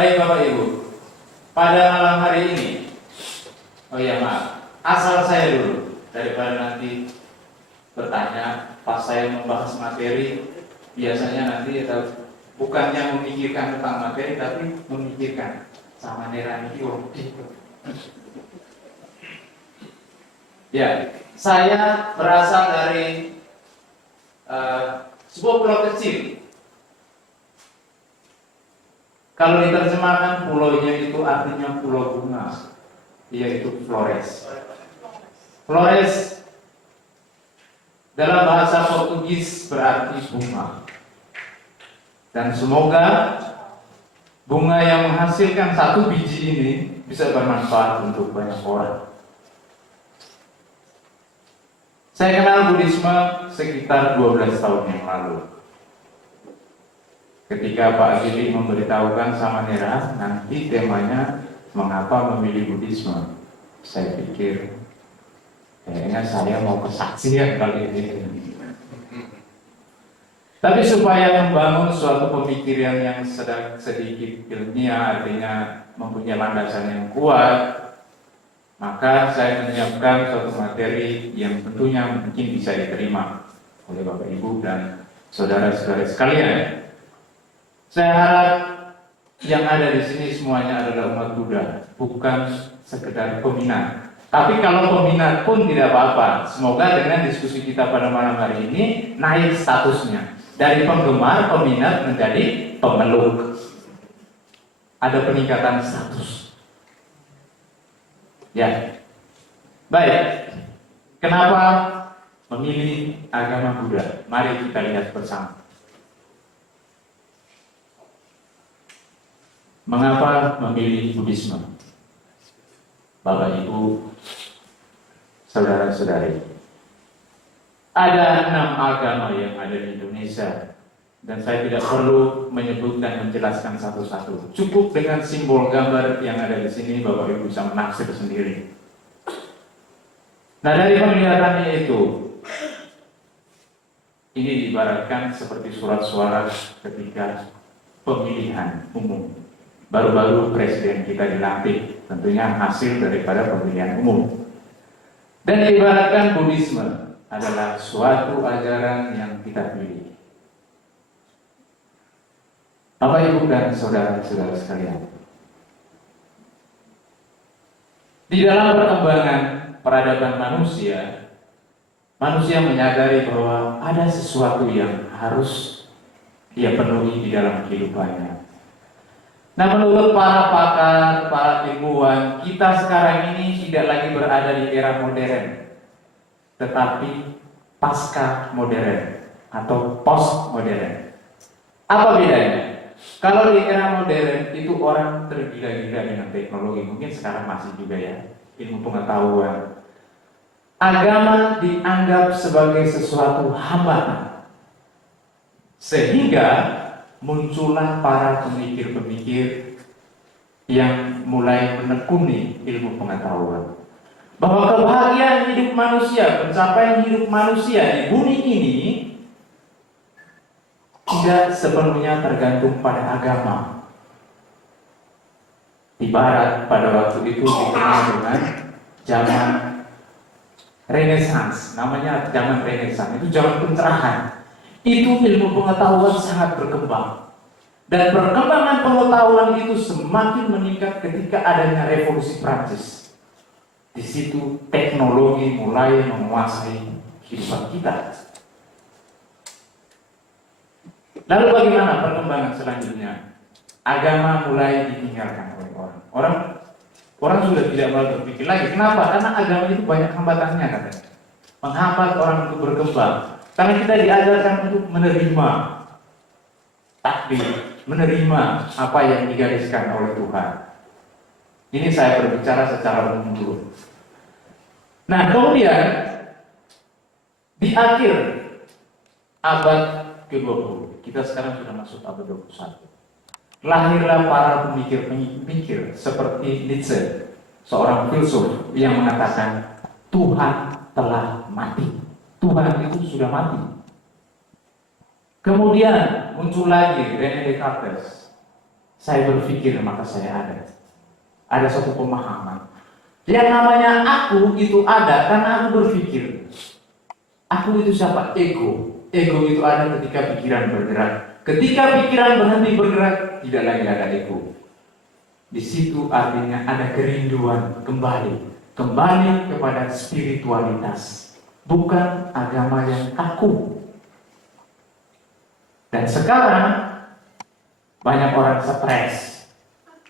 Baik Bapak Ibu, pada malam hari ini, asal saya dulu, daripada nanti bertanya pas saya membahas materi, biasanya nanti bukannya memikirkan tentang materi, tapi memikirkan sama nerani ya, saya berasal dari sebuah pulau kecil. Kalau diterjemahkan pulaunya itu artinya pulau bunga, yaitu Flores. Flores dalam bahasa Portugis berarti bunga. Dan semoga bunga yang menghasilkan satu biji ini bisa bermanfaat untuk banyak orang. Saya kenal Buddhisme sekitar 12 tahun yang lalu. Ketika Pak Gili memberitahukan sama Nera, nanti temanya mengapa memilih Buddhisme. Saya pikir, kayaknya saya mau kesaksian kali ini. Tapi supaya membangun suatu pemikiran yang sedikit ilmiah, artinya mempunyai landasan yang kuat, maka saya menyiapkan suatu materi yang tentunya mungkin bisa diterima oleh Bapak Ibu dan saudara-saudara sekalian. Saya harap yang ada di sini semuanya adalah umat Buddha, bukan sekedar peminat. Tapi kalau peminat pun tidak apa-apa. Semoga dengan diskusi kita pada malam hari ini naik statusnya dari penggemar, peminat menjadi pemeluk. Ada peningkatan status. Ya, baik. Kenapa memilih agama Buddha? Mari kita lihat bersama. Mengapa memilih Buddhisme? Bapak Ibu, saudara-saudari, ada 6 agama yang ada di Indonesia, dan saya tidak perlu menyebut dan menjelaskan satu-satu. Cukup dengan simbol gambar yang ada di sini, Bapak Ibu bisa menaksir sendiri. Nah, dari penglihatannya itu, ini diibaratkan seperti surat suara ketika pemilihan umum. Baru-baru presiden kita dilantik, tentunya hasil daripada pemilihan umum. Dan diibaratkan Buddhisme adalah suatu ajaran yang kita pilih. Bapak Ibu dan saudara-saudara sekalian, di dalam perkembangan peradaban manusia, manusia menyadari bahwa ada sesuatu yang harus dia penuhi di dalam kehidupannya. Nah, menurut para pakar, para ilmuwan, kita sekarang ini tidak lagi berada di era modern, tetapi pasca modern atau post modern. Apa bedanya? Kalau di era modern itu orang tergila-gila dengan teknologi, mungkin sekarang masih juga ya, ilmu pengetahuan. Agama dianggap sebagai sesuatu hambatan, sehingga muncullah para pemikir-pemikir yang mulai menekuni ilmu pengetahuan bahwa kebahagiaan hidup manusia, pencapaian hidup manusia di bumi ini tidak sepenuhnya tergantung pada agama. Di barat pada waktu itu dikenal dengan zaman Renaissance, namanya zaman Renaissance, itu zaman pencerahan. Itu ilmu pengetahuan sangat berkembang. Dan perkembangan pengetahuan itu semakin meningkat ketika adanya revolusi Prancis. Di situ teknologi mulai menguasai kehidupan kita. Lalu bagaimana perkembangan selanjutnya? Agama mulai ditinggalkan oleh orang. Orang sudah tidak mau berpikir lagi. Kenapa? Karena agama itu banyak hambatannya katanya. Menghambat orang untuk berkembang. Karena kita diajarkan untuk menerima takdir, menerima apa yang digariskan oleh Tuhan. Ini saya berbicara secara umum dulu. Nah, kemudian di akhir abad ke-20, kita sekarang sudah masuk abad 21. Lahirlah para pemikir-pemikir seperti Nietzsche, seorang filsuf yang mengatakan Tuhan telah mati. Tuhan itu sudah mati. Kemudian muncul lagi René Descartes, saya berpikir maka saya ada. Ada suatu pemahaman. Yang namanya aku itu ada karena aku berpikir. Aku itu siapa? Ego. Ego itu ada ketika pikiran bergerak. Ketika pikiran berhenti bergerak, tidak lagi ada ego. Di situ artinya ada kerinduan kembali kepada spiritualitas, bukan agama yang kaku. Dan sekarang banyak orang stres.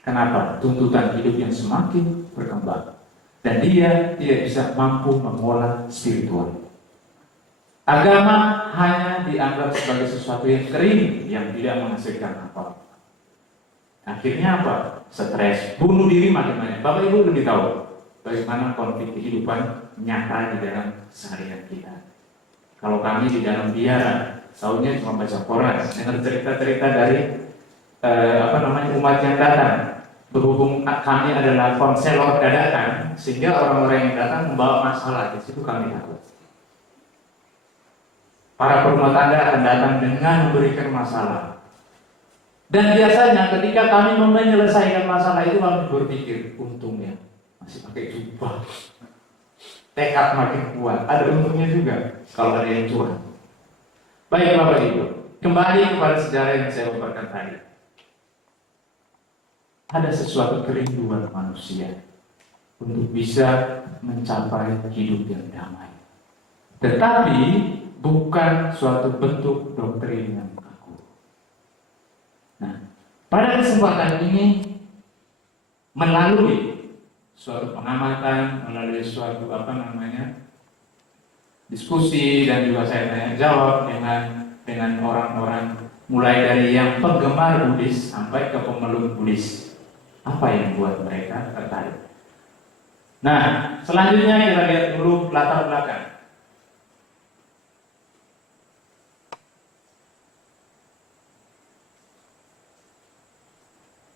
Kenapa? Tuntutan hidup yang semakin berkembang dan dia tidak bisa mampu mengolah spiritual. Agama hanya dianggap sebagai sesuatu yang kering yang tidak menghasilkan apa. Akhirnya apa? Stres, bunuh diri makin banyak. Bapak Ibu lebih tahu bagaimana konflik kehidupan nyata di dalam seharian kita. Kalau kami di dalam biara, tahunya cuma baca koran, dengar cerita-cerita dari umat yang datang. Berhubung kami adalah konselor dadakan, sehingga orang-orang yang datang membawa masalah. Di situ kami takut. Para perumah tangga akan datang dengan memberikan masalah. Dan biasanya ketika kami menyelesaikan masalah itu, kami berpikir, untungnya masih pakai jubah. Tekad makin kuat. Ada untungnya juga kalau ada yang curang. Baik Bapak Ibu, kembali kepada sejarah yang saya paparkan tadi. Ada sesuatu kerinduan manusia untuk bisa mencapai hidup yang damai. Tetapi bukan suatu bentuk doktrin yang kaku. Nah, pada kesempatan ini melalui suatu pengamatan, melalui suatu diskusi dan juga saya tanya jawab dengan orang-orang mulai dari yang penggemar Buddhis sampai ke pemeluk Buddhis. Apa yang membuat mereka tertarik? Nah, selanjutnya kita lihat dulu latar belakang.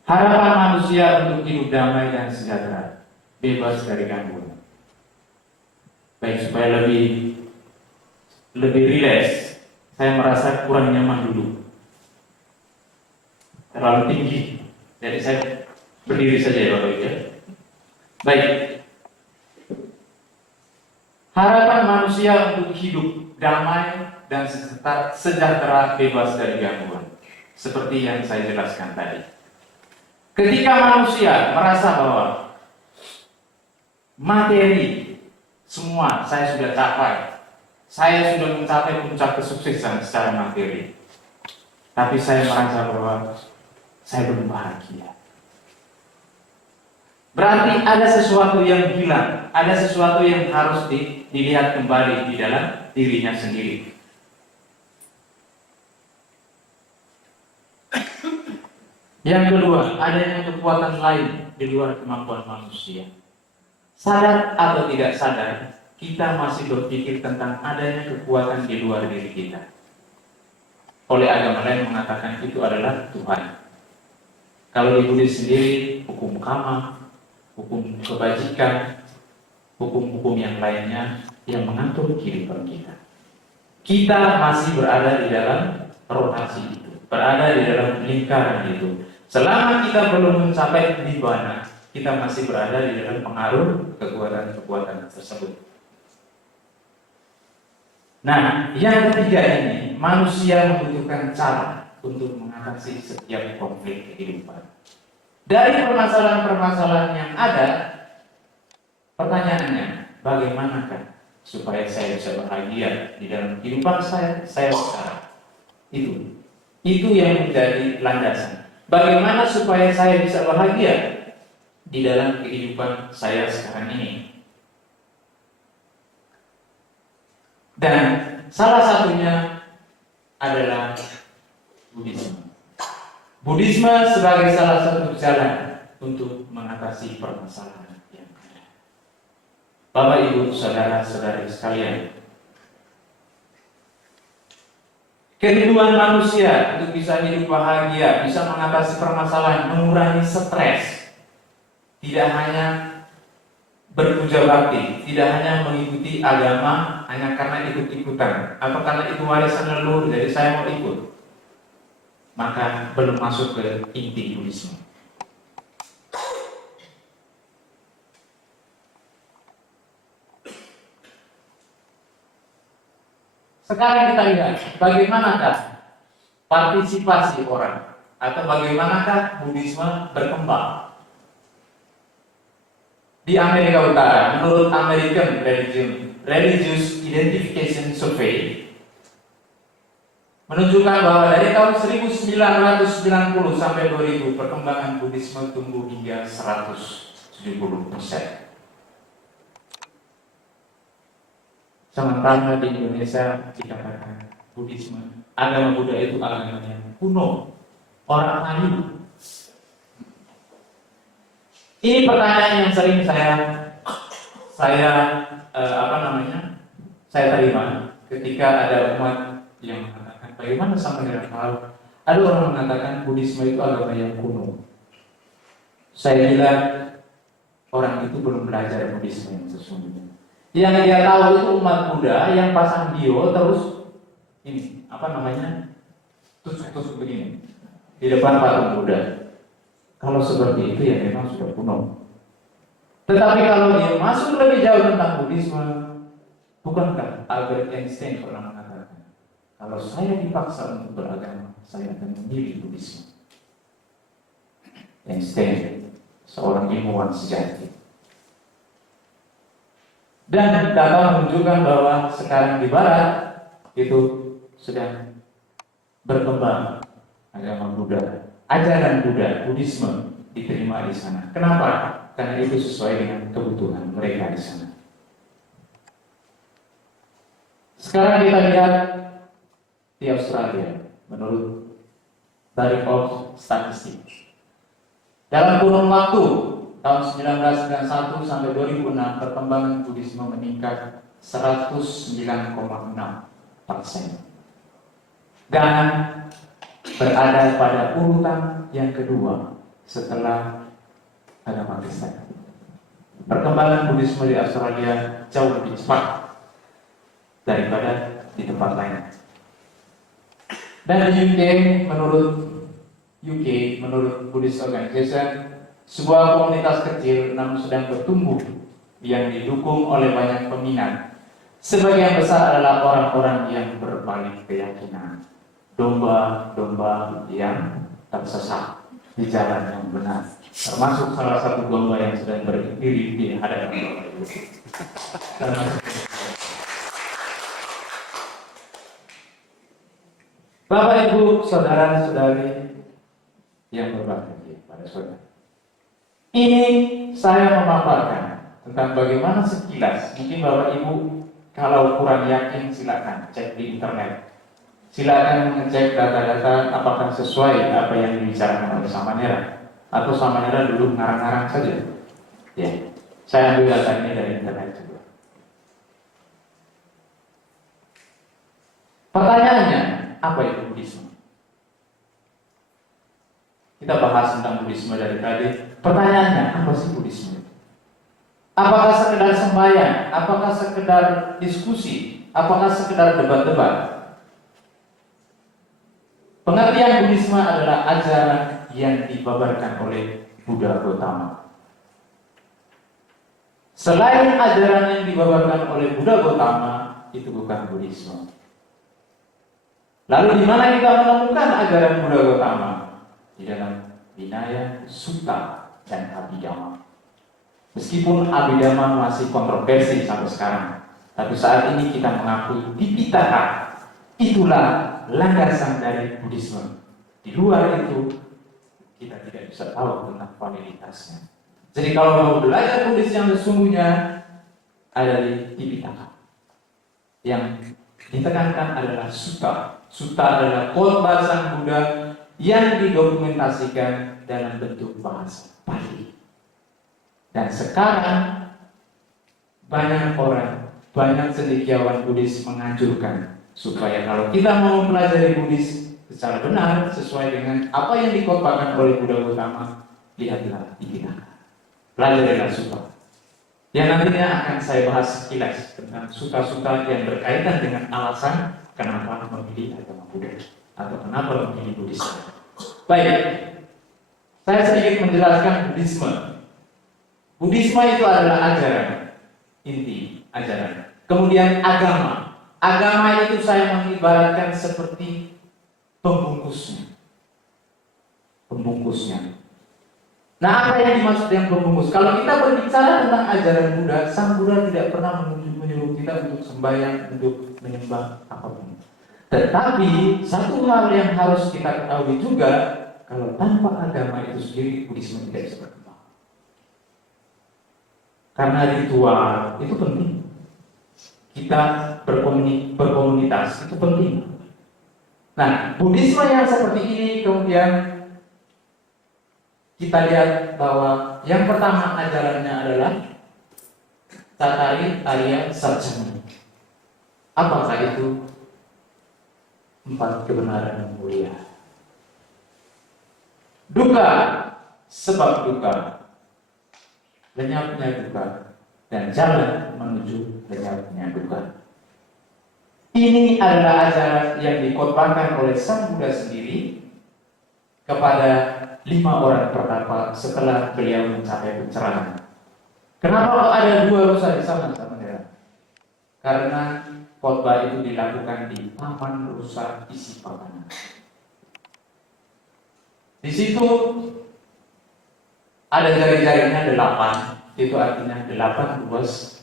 Harapan manusia untuk hidup damai dan sejahtera, bebas dari gangguan. Baik, supaya lebih rileks, saya merasa kurang nyaman dulu. Terlalu tinggi. Jadi saya berdiri saja ya Bapak Ibu ya. Baik. Harapan manusia untuk hidup damai dan sejahtera, bebas dari gangguan. Seperti yang saya jelaskan tadi. Ketika manusia merasa bahwa materi semua saya sudah capai, saya sudah mencapai puncak kesuksesan secara materi, tapi saya merasa bahwa saya belum bahagia. Berarti ada sesuatu yang hilang, ada sesuatu yang harus dilihat kembali di dalam dirinya sendiri. Yang kedua, adanya kekuatan lain di luar kemampuan manusia. Sadar atau tidak sadar, kita masih berpikir tentang adanya kekuatan di luar diri kita. Oleh agama lain mengatakan itu adalah Tuhan. Kalau di Buddhis sendiri, hukum karma, hukum kebajikan, hukum-hukum yang lainnya yang mengatur kehidupan kita. Kita masih berada di dalam rotasi itu, berada di dalam lingkaran itu. Selama kita belum mencapai nibbana, kita masih berada di dalam pengaruh kekuatan-kekuatan tersebut. Nah, yang ketiga ini, manusia membutuhkan cara untuk mengatasi setiap konflik kehidupan. Dari permasalahan-permasalahan yang ada, pertanyaannya, bagaimanakah supaya saya bisa bahagia di dalam kehidupan saya sekarang? Itu yang menjadi landasan. Bagaimana supaya saya bisa bahagia di dalam kehidupan saya sekarang ini? Dan salah satunya adalah Buddhisme. Buddhisme sebagai salah satu jalan untuk mengatasi permasalahan yang ada. Bapak, Ibu, saudara-saudari sekalian, kerinduan manusia untuk bisa hidup bahagia, bisa mengatasi permasalahan, mengurangi stres, tidak hanya berpuja bakti, tidak hanya mengikuti agama hanya karena ikut-ikutan atau karena itu warisan leluhur, jadi saya mau ikut. maka belum masuk ke inti Buddhisme. Sekarang kita lihat bagaimanakah partisipasi orang atau bagaimanakah Buddhisme berkembang di Amerika Utara. Menurut American Religious Identification Survey menunjukkan bahwa dari tahun 1990 sampai 2000 perkembangan Buddhisme tumbuh hingga 170%. Sementara di Indonesia dikatakan Buddhisme, agama Buddha itu agama yang kuno, orang Melayu. Ini pertanyaan yang sering saya terima ketika ada umat yang mengatakan bagaimana sama dengan hal. Ada orang mengatakan Buddhisme itu agama yang kuno. Saya bilang orang itu belum belajar Buddhisme yang sesungguhnya. Yang dia tahu itu umat Buddha yang pasang bio terus ini tusuk begini di depan patung Buddha. Kalau seperti itu ya memang sudah kuno. Tetapi kalau dia masuk lebih jauh tentang Buddhisme, bukankah Albert Einstein pernah mengatakan, kalau saya dipaksa untuk beragama, saya akan memilih Buddhisme. Einstein, seorang ilmuwan sejati. Dan data menunjukkan bahwa sekarang di Barat itu sedang berkembang agama Buddha, ajaran Buddha, Buddhisme diterima di sana. Kenapa? Karena itu sesuai dengan kebutuhan mereka di sana. Sekarang kita lihat di Australia, menurut Bureau of Statistics, dalam kurun waktu tahun 1991 sampai 2006 perkembangan Buddhisme meningkat 109,6% dan berada pada urutan yang kedua setelah agama Kristen. Perkembangan Buddhisme di Australia jauh lebih cepat daripada di tempat lain. Dan di UK menurut Buddhist Organization, sebuah komunitas kecil namun sedang bertumbuh yang didukung oleh banyak peminat. Sebagian besar adalah orang-orang yang berbalik keyakinan, domba-domba yang tersesat di jalan yang benar, termasuk salah satu domba yang sedang berdiri di hadapan Bapak Ibu. Bapak Ibu, saudara-saudari yang berbahagia pada saudara. Ini saya memaparkan tentang bagaimana sekilas. Mungkin Bapak Ibu kalau kurang yakin silakan cek di internet. Silakan mengecek data-data apakah sesuai apa yang dibicarakan oleh Samanera atau Samanera dulu ngarang-ngarang saja. Ya, saya ambil data ini dari internet juga. Pertanyaannya, apa itu Buddhisme? Kita bahas tentang Buddhisme dari tadi. Pertanyaannya, apa sih Buddhisme? Apakah sekedar sembahyang? Apakah sekedar diskusi? Apakah sekedar debat-debat? Pengertian Buddhisme adalah ajaran yang dibabarkan oleh Buddha Gautama. Selain ajaran yang dibabarkan oleh Buddha Gautama, itu bukan Buddhisme. Lalu di mana kita menemukan ajaran Buddha Gautama? Di dalam Vinaya, Sutta, dan Abhidhamma. Meskipun Abhidhamma masih kontroversi sampai sekarang, tapi saat ini kita mengakui Tipitaka itulah landasan dari Buddhisme. Di luar itu kita tidak bisa tahu tentang validitasnya. Jadi kalau mau belajar Buddhis yang sesungguhnya ada di Tipitaka. Yang ditekankan adalah Sutta. Sutta adalah khotbah Sang Buddha yang didokumentasikan dalam bentuk bahasa Pali. Dan sekarang banyak cendekiawan Buddhis menganjurkan supaya kalau kita mau mempelajari Buddhis secara benar sesuai dengan apa yang dikhotbahkan oleh Buddha Gautama, lihatlah Tipitaka, pelajarilah Sutta. Yang nantinya akan saya bahas sekilas tentang sutta-sutta yang berkaitan dengan alasan kenapa memilih agama Buddha. atau kenapa memilih Buddhisme. Baik, saya sedikit menjelaskan Buddhisme. Buddhisme itu adalah ajaran, inti ajaran. Kemudian agama. Agama itu saya mengibaratkan seperti pembungkusnya. Pembungkusnya. Nah, apa yang dimaksud dengan pembungkus? Kalau kita berbicara tentang ajaran Buddha, Sang Buddha tidak pernah menyuruh kita untuk sembahyang, untuk menyembah apapun. Tetapi satu hal yang harus kita ketahui juga, kalau tanpa agama itu sendiri, Buddhisme tidak bisa berkembang. Karena ritual itu penting. Kita berkomunitas itu penting. Nah, Buddhisme yang seperti ini kemudian kita lihat bahwa yang pertama ajarannya adalah Tatari Arya Sarjana. Apakah itu? 4 kebenaran yang mulia. Duka, sebab duka, lenyapnya duka, dan jalan menuju lenyapnya duka. Ini adalah ajaran yang dikhotbahkan oleh Sang Buddha sendiri kepada 5 orang pertapa setelah beliau mencapai pencerahan. Kenapa ada 2 rusa di sana, saudara? Karena khotbah itu dilakukan di Taman Rusa Isipavana. Di situ ada jari-jarinya 8, itu artinya 8 ruas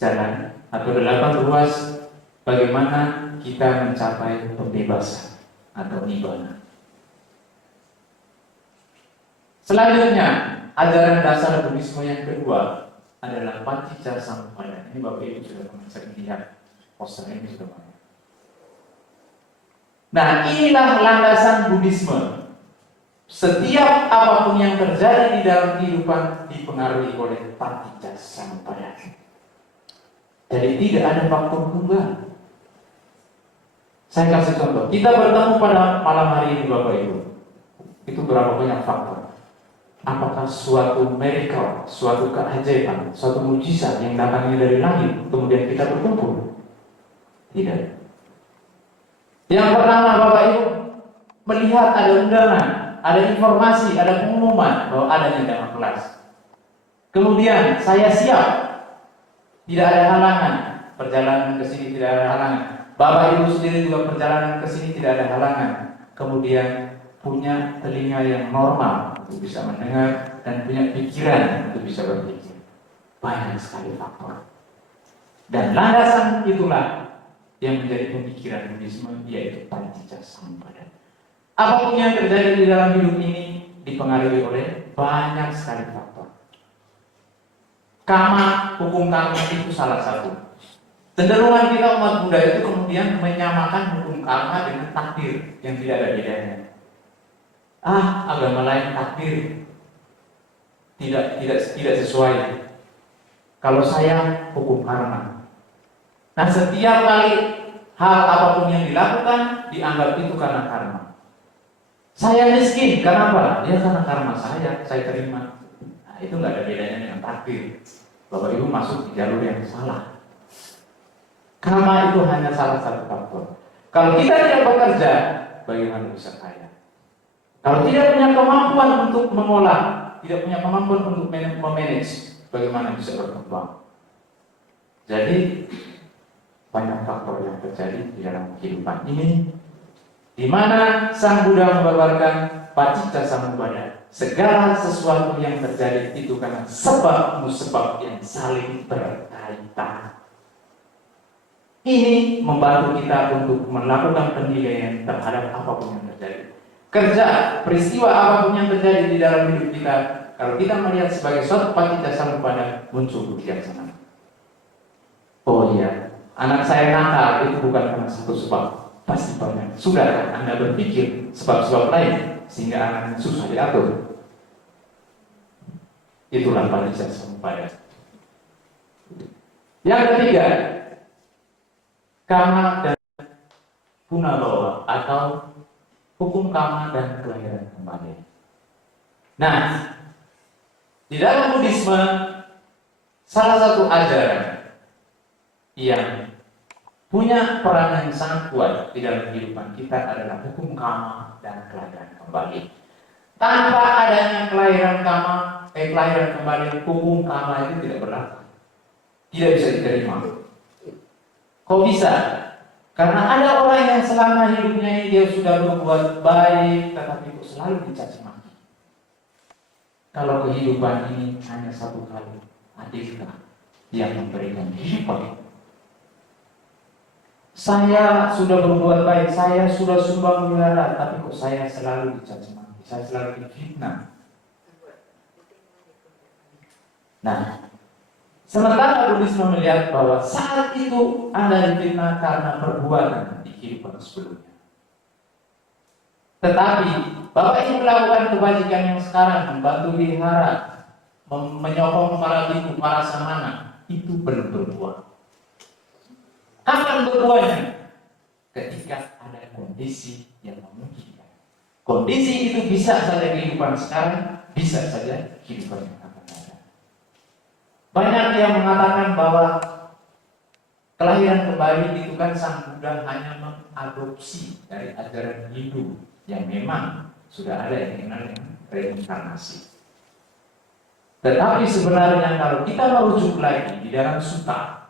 jalan atau 8 ruas bagaimana kita mencapai pembebasan atau nibbana. Selanjutnya, ajaran dasar Buddhisme yang kedua adalah Paticca Samuppada. Ini Bapak Ibu sudah sering lihat poster ini sudah banyak. Nah, inilah landasan Buddhisme. Setiap apapun yang terjadi di dalam kehidupan dipengaruhi oleh Paticca Samuppada. Jadi tidak ada faktor tunggal. Saya kasih contoh. Kita bertemu pada malam hari ini Bapak Ibu. Itu berapa banyak faktor? Apakah suatu miracle, suatu keajaiban, suatu mujizat yang datangnya dari langit, kemudian kita berkumpul? Tidak. Yang pertama Bapak Ibu melihat ada undangan, ada informasi, ada pengumuman bahwa adanya dalam kelas. Kemudian saya siap, tidak ada halangan, perjalanan ke sini tidak ada halangan. Bapak Ibu sendiri juga perjalanan ke sini tidak ada halangan. Kemudian punya telinga yang normal untuk bisa mendengar dan punya pikiran untuk bisa berpikir. Banyak sekali faktor. Dan landasan itulah yang menjadi pemikiran Buddhisme, yaitu Paticca Samuppada. Apapun yang terjadi di dalam hidup ini dipengaruhi oleh banyak sekali faktor. Kama, hukum karma itu salah satu. Cenderungan kita umat Buddha itu kemudian menyamakan hukum karma dengan takdir yang tidak ada bedanya. Agama lain takdir tidak sesuai. Kalau saya hukum karma. Nah, setiap kali hal apapun yang dilakukan dianggap itu karena karma. Saya miskin, kenapa? Ya karena karma saya terima. Nah, itu nggak ada bedanya dengan takdir. Bapak Ibu masuk di jalur yang salah. Karma itu hanya salah satu faktor. Kalau kita tidak bekerja, bagaimana bisa kaya? Kalau tidak punya kemampuan untuk mengolah, tidak punya kemampuan untuk memanage, bagaimana bisa berkembang? Jadi banyak faktor yang terjadi di dalam kehidupan ini, di mana Sang Buddha mengabarkan Paticca Samuppada. Segala sesuatu yang terjadi itu karena sebab musabab yang saling berkaitan. Ini membantu kita untuk melakukan penilaian terhadap apapun yang terjadi. Kerja, peristiwa apapun yang terjadi di dalam hidup kita, kalau kita melihat sebagai suatu Paticca Samuppada, muncul kebijaksanaan. Oh iya, anak saya nakal itu bukan karena satu sebab, pasti banyak. Sudah Anda berpikir sebab-sebab lain sehingga anaknya susah diatur? Itulah Paticca Samuppada. Yang ketiga, karma dan punabhawa atau hukum karma dan kelahiran kembali. Nah, di dalam Buddhisme salah satu ajaran yang punya peran yang sangat kuat di dalam kehidupan kita adalah hukum karma dan kelahiran kembali. Tanpa adanya kelahiran kembali, hukum karma itu tidak berlaku, tidak bisa diterima. Kok bisa? Karena ada orang yang selama hidupnya ini dia sudah berbuat baik, tetapi kok selalu dicaci maki. Kalau kehidupan ini hanya satu kali, adilkah yang memberikan kehidupan? Saya sudah berbuat baik, saya sudah sumbang miliaran, tapi kok saya selalu dicaci maki, saya selalu difitnah. Nah, sementara Buddhisme melihat bahwa saat itu Anda difitnah karena perbuatan di kehidupan sebelumnya. Tetapi Bapak ini melakukan kebajikan yang sekarang, membantu wihara, menyokong para biku, para samana, itu belum berbuah. Kapan berbuahnya? Ketika ada kondisi yang memungkinkan. Kondisi itu bisa saja kehidupan sekarang, bisa saja kehidupan yang akan datang. Banyak yang mengatakan bahwa kelahiran kembali itu kan Sang Buddha hanya mengadopsi dari ajaran Hindu yang memang sudah ada yang dikenal dengan reinkarnasi. Tetapi sebenarnya kalau kita merujuk lagi di dalam sutta,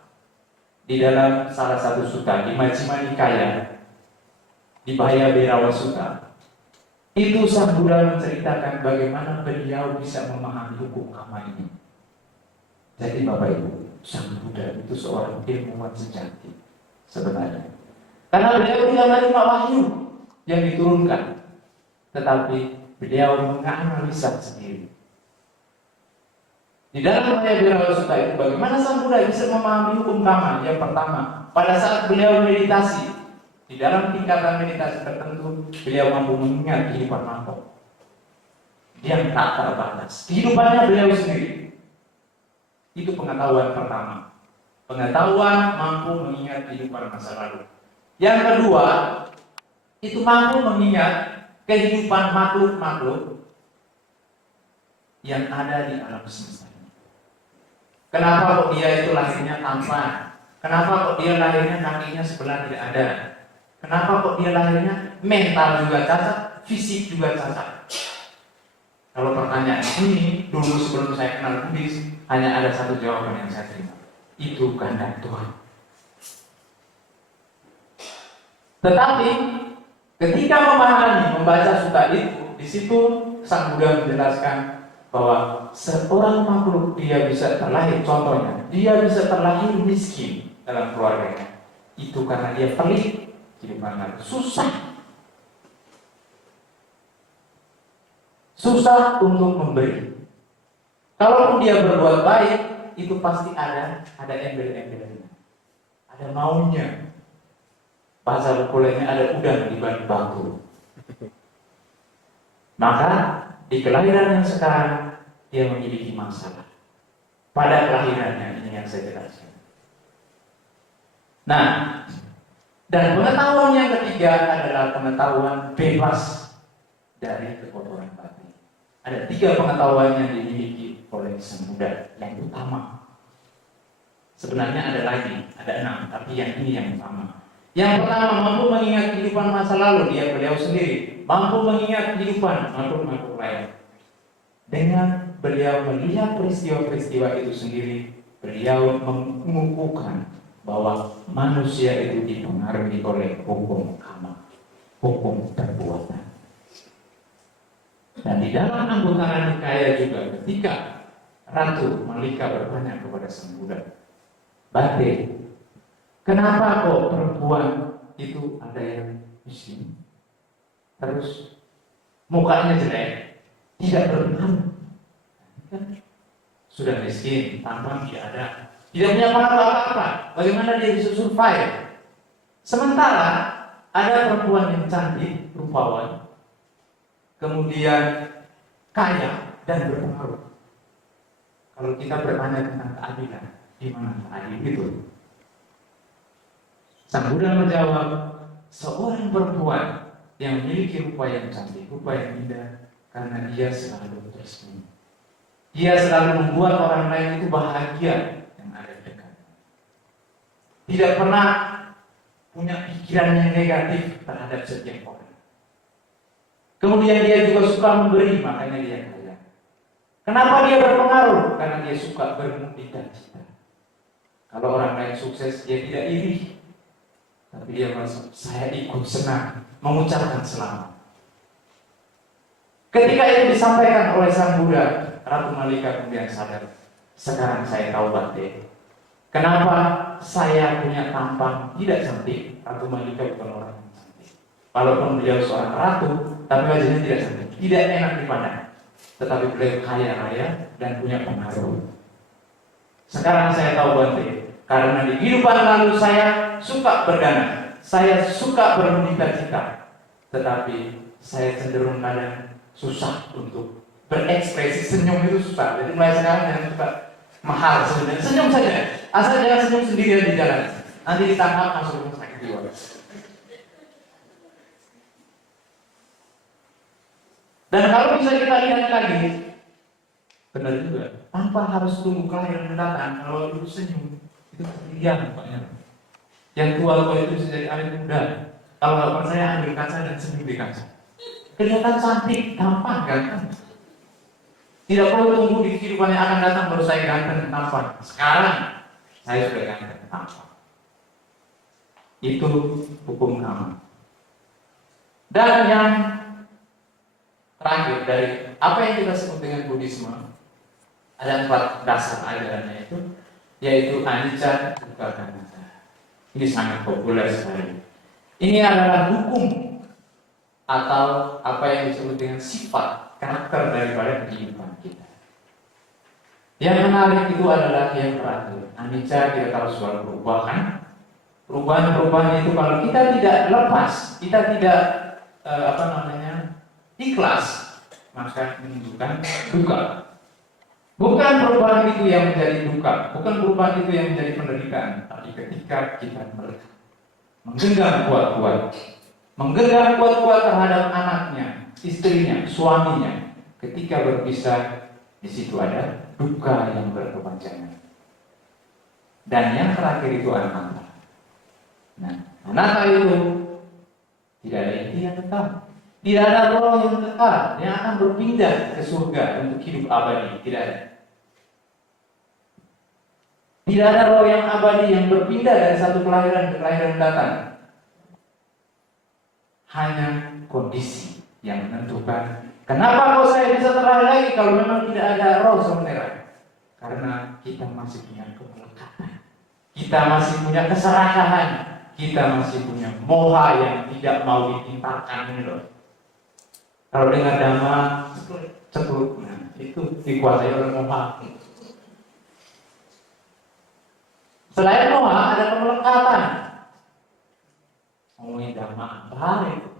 di dalam salah satu sutta di Majjhima Nikaya, di Bahaya Berawa Sutta, itu Sang Buddha menceritakan bagaimana beliau bisa memahami hukum karma ini. Jadi Bapak Ibu, Sang Buddha itu seorang ilmuwan sejati sebenarnya. Karena beliau tidak menerima wahyu yang diturunkan, tetapi beliau menganalisa sendiri. Di dalam Bahaya Berawa Sutta itu bagaimana Sang Buddha bisa memahami hukum karma? Yang pertama, pada saat beliau meditasi, di dalam tingkatan meditasi tertentu, beliau mampu mengingat kehidupan makhluk yang tak terbatas. Kehidupannya beliau sendiri. Itu pengetahuan pertama. Pengetahuan mampu mengingat kehidupan masa lalu. Yang kedua, itu mampu mengingat kehidupan makhluk-makhluk yang ada di alam semesta. Kenapa kok dia itu lahirnya tampan? Kenapa kok dia lahirnya kakinya sebelah tidak ada? Kenapa kok dia lahirnya mental juga cacat, fisik juga cacat? Kalau pertanyaan ini dulu sebelum saya kenal Buddhis, hanya ada satu jawaban yang saya terima. Itu kehendak Tuhan. Tetapi ketika membaca sutta itu, di situ Sang Buddha menjelaskan bahwa seorang makhluk dia bisa terlahir, contohnya dia bisa terlahir miskin dalam keluarganya, itu karena dia pelit, kehidupan susah untuk memberi. Kalaupun dia berbuat baik, itu pasti ada embel-embelnya, ada maunya. Bahasa populernya ada udang di balik batu. Maka di kelahiran yang sekarang dia memiliki masalah. Pada kelahirannya ini yang saya jelaskan. Nah, dan pengetahuan yang ketiga adalah pengetahuan bebas dari kekotoran batin. Ada 3 pengetahuan yang dimiliki oleh Sang Buddha. Yang utama, sebenarnya ada lagi, ada 6, tapi yang ini yang utama. Yang pertama, mampu mengingat kehidupan masa lalu, beliau sendiri mampu mengingat kehidupan makhluk-makhluk lain. Dengan beliau melihat peristiwa-peristiwa itu sendiri, beliau mengukuhkan bahwa manusia itu dipengaruhi oleh hukum karma, hukum perbuatan. Dan di dalam Anggutara Nikaya juga ketika Ratu Malika bertanya kepada Sang Buddha, Bante, kenapa kok perempuan itu ada yang miskin, terus mukanya jelek, tidak berpengaruh? Sudah miskin, tampang tidak ada, tidak punya pengaruh apa-apa. Bagaimana dia bisa survive? Sementara ada perempuan yang cantik, rupawan, kemudian kaya dan berpengaruh. Kalau kita bertanya tentang keadilan, di mana keadilan itu? Sang Buddha menjawab, seorang perempuan yang memiliki rupa yang cantik, rupa yang indah, karena dia selalu tersenyum. Dia selalu membuat orang lain itu bahagia yang ada di dekatnya. Tidak pernah punya pikiran yang negatif terhadap setiap orang. Kemudian dia juga suka memberi, makanya dia kaya. Kenapa dia berpengaruh? Karena dia suka bermudicita. Kalau orang lain sukses, dia tidak iri, tapi dia merasa saya ikut senang, mengucapkan selamat. Ketika itu disampaikan oleh Sang Buddha, Ratu Malika kemudian sadar, sekarang saya tahu Bante. Kenapa saya punya tampang tidak cantik? Ratu Malika bukan orang yang cantik. Walaupun beliau seorang ratu, tapi wajahnya tidak cantik, tidak enak dipandang. Tetapi beliau kaya raya dan punya pengaruh. Sekarang saya tahu Bante, karena di kehidupan lalu saya suka berdana, saya suka bermudicita, tetapi saya cenderung kadang susah untuk berekspresi. Senyum itu susah. Jadi mulai sekarang jangan suka mahal sebenarnya. Senyum saja, asal jangan senyum sendirian di jalan. Nanti ditangkap masuk rumah sakit jiwa. Dan kalau bisa kita lihat lagi, benar juga, tanpa harus tunggu kelahiran mendatang. Kalau dulu senyum itu sendirian Paknya. Yang tua-tua itu bisa jadi awet muda. Kalau nggak percaya ambil kaca dan senyum di kaca. Kelihatan cantik, gampang kan? Tidak perlu tunggu di kehidupan yang akan datang baru saya ganteng tampan. Sekarang saya sudah ganteng tampan. Itu hukum karma. Dan yang terakhir dari apa yang kita sebut dengan Buddhisme, ada 4 dasar ajarannya itu, yaitu anicca, dukkha, anatta. Ini sangat populer sekali. Ini adalah hukum atau apa yang disebut dengan sifat karakter daripada kehidupan kita. Yang menarik itu adalah yang terakhir. Anicca kita tahu soal perubahan. Perubahan-perubahan itu kalau kita tidak lepas, kita tidak ikhlas, maka menunjukkan duka. Bukan perubahan itu yang menjadi duka, bukan perubahan itu yang menjadi penderitaan, tapi ketika kita menggenggam kuat-kuat, terhadap anaknya, istrinya, suaminya, ketika berpisah, di situ ada duka yang berkepanjangan. Dan yang terakhir itu anatta. Nah, anatta itu tidak ada inti yang tetap, tidak ada roh yang kekal yang akan berpindah ke surga untuk hidup abadi, tidak ada. Tidak ada roh yang abadi yang berpindah dari satu kelahiran ke kelahiran datang. Hanya kondisi yang menentukan. Kenapa kok saya bisa terlahir lagi kalau memang tidak ada roh sementara? Karena kita masih punya kemelekatan, kita masih punya keserakahan, kita masih punya moha yang tidak mau ditimpakan ini loh. Kalau dengar dhamma cekluk, nah itu dikuasai oleh moha. Selain moha ada kemelekatan. Ngomongin dhamma apa itu?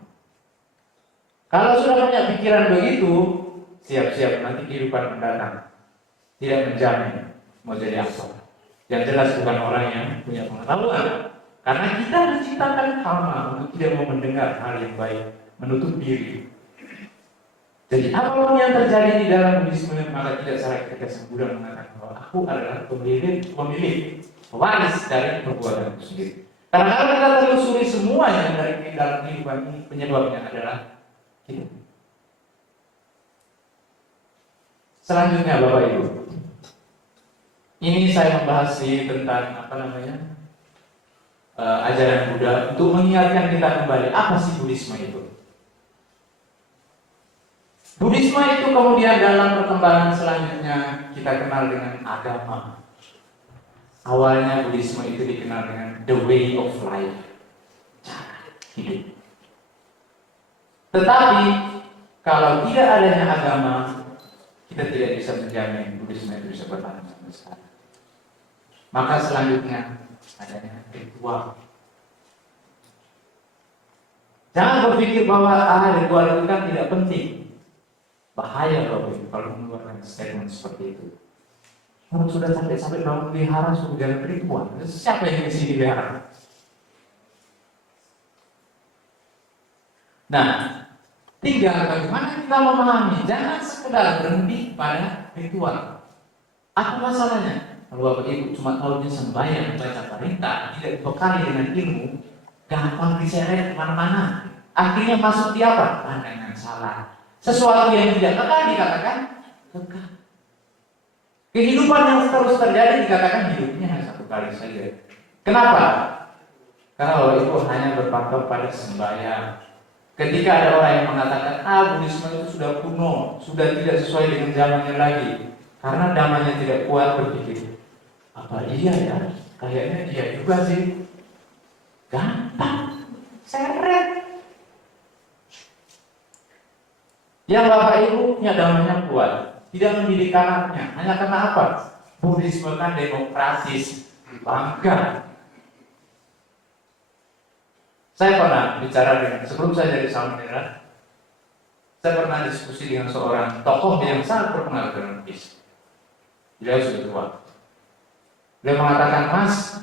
Kalau sudah punya pikiran begitu, siap-siap nanti kehidupan mendatang. Tidak menjamin mau jadi apa. Yang jelas bukan orang yang punya pengetahuan. Karena kita menciptakan karma untuk tidak mau mendengar hal yang baik, menutup diri. Jadi apapun yang terjadi di dalam Buddhisme, maka tidak salah ketika Sang Buddha mengatakan bahwa aku adalah pemilik, pewaris dari perbuatanku sendiri. Karena kalau kita telusuri semuanya dari dalam kehidupan ini, penyebabnya adalah kita. Selanjutnya Bapak Ibu, ini saya membahas tentang ajaran Buddha untuk mengingatkan kita kembali apa sih Buddhisme itu. Buddhisme itu kemudian dalam perkembangan selanjutnya kita kenal dengan agama. Awalnya Buddhisme itu dikenal dengan the way of life, cara hidup. Tetapi kalau tidak adanya agama, kita tidak bisa menjamin Buddhisme itu bisa bertahan sampai sekarang. Maka selanjutnya adanya ritual. Jangan berpikir bahwa ritual itu kan tidak penting. Bahaya kalau mengeluarkan statement seperti itu. Orang sudah sampai bangun wihara suruh jalan ritual. Siapa yang isi di wihara? Nah, tinggal bagaimana kita memahami. Jangan sekedar berhenti pada ritual. Apa masalahnya? Kalau Bapak Ibu cuma tahunya sembahyang, baca parita, tidak dibekali dengan ilmu, gampang diseret kemana-mana. Akhirnya masuk di apa? Pandangan salah. Sesuatu yang tidak kekal dikatakan kekal. Kehidupan yang terus terjadi dikatakan hidupnya hanya satu kali saja. Kenapa? Karena Bapak Ibu hanya berpatok pada sembahyang. Ketika ada orang yang mengatakan, Buddhisme itu sudah kuno, sudah tidak sesuai dengan zamannya lagi, karena zamannya tidak kuat berpikir, apa iya ya? Kayaknya iya juga sih. Gampang, seret. Yang Bapak Ibu punya zamannya kuat, tidak mendidik anaknya, hanya karena apa? Buddhisme kan demokratis, bangga. Saya pernah bicara dengan, sebelum saya jadi Samanera, saya pernah diskusi dengan seorang tokoh yang sangat berpengaruh dalam Buddhis. Beliau sudah tua. Beliau mengatakan, Mas,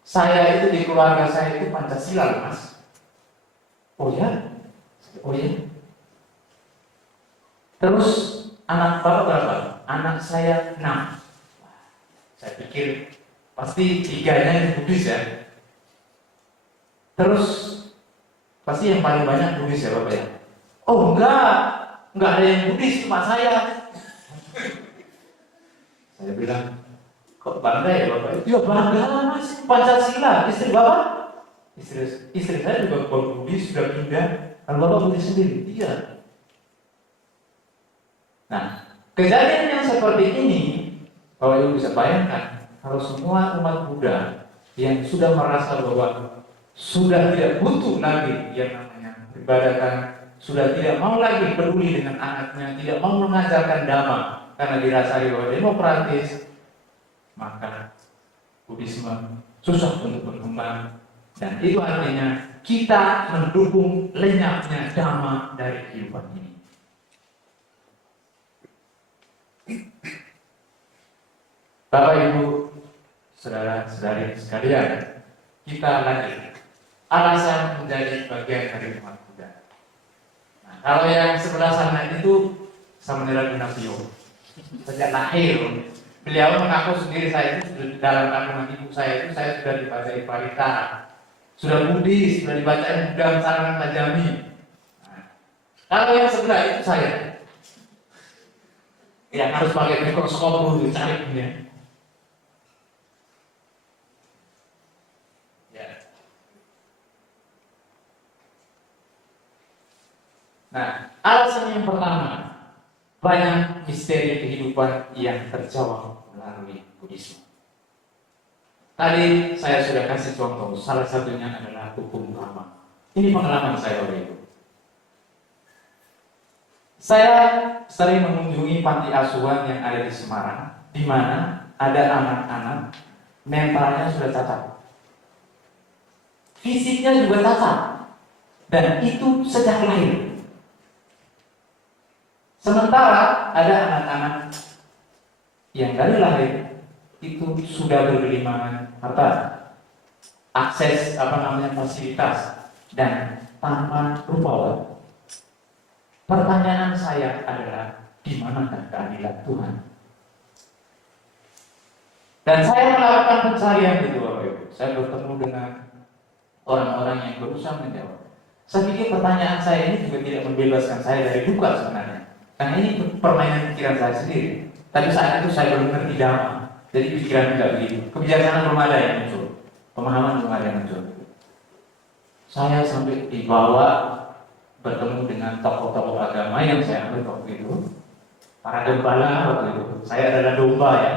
saya itu di keluarga saya itu Pancasila, Mas. Oh ya? Oh ya? Terus anak Bapak berapa? Anak saya 6. Saya pikir pasti 3-nya itu Buddhis ya. Terus pasti yang paling banyak Buddhis ya Bapak ya? Oh enggak ada yang Buddhis, cuma saya. Saya bilang, kok bangga ya Bapak? Ya bangga Mas, Pancasila. Istri Bapak? Istri saya juga Buddhis, sudah pindah. Kalau Bapak Buddhis sendiri? Iya. Nah, kejadian yang seperti ini, Bapak Ibu bisa bayangkan, kalau semua umat Buddha yang sudah merasa bahwa sudah tidak butuh lagi yang namanya peribadatan, sudah tidak mau lagi peduli dengan anaknya, tidak mau mengajarkan dhamma karena dirasai bahwa demokratis, maka Buddhisme susah untuk berkembang. Dan itu artinya kita mendukung lenyapnya dhamma dari kehidupan ini. Bapak Ibu, saudara-saudari sekalian, kita lanjut. Alasan menjadi bagian dari umat Buddha. Nah, kalau yang sebelah sana itu Samanera Gunapio. Sejak lahir, beliau mengaku sendiri, saya itu dalam kandungan ibu saya itu saya sudah dibacain Parita, sudah Buddhis, sudah dibacain Buddha Sarangan Majami. Nah, kalau yang sebelah itu saya, yang harus pakai mikroskop dulu cari punya. Nah, alasan yang pertama, banyak misteri kehidupan yang terjawab melalui Buddhisme. Tadi saya sudah kasih contoh, salah satunya adalah hukum karma. Ini pengalaman saya Bapak Ibu. Saya sering mengunjungi panti asuhan yang ada di Semarang, di mana ada anak-anak mentalnya sudah cacat, fisiknya juga cacat, dan itu sejak lahir. Sementara ada anak-anak yang dari lahir itu sudah bergelimangan harta, akses fasilitas, dan tanpa rupa. Pertanyaan saya adalah, di manakah keadilan Tuhan? Dan saya melakukan pencarian itu Bapak Ibu. Saya bertemu dengan orang-orang yang berusaha menjawab. Saya pikir pertanyaan saya ini juga tidak membebaskan saya dari duka sebenarnya. Karena ini permainan pikiran saya sendiri. Tapi saat itu saya belum ngerti dhamma. Jadi pikiran tidak begitu. Kebijaksanaan belum ada yang muncul. Pemahaman belum ada yang muncul. Saya sampai dibawa bertemu dengan tokoh-tokoh agama yang saya ambil waktu itu. Para gembala waktu itu. Saya adalah domba ya.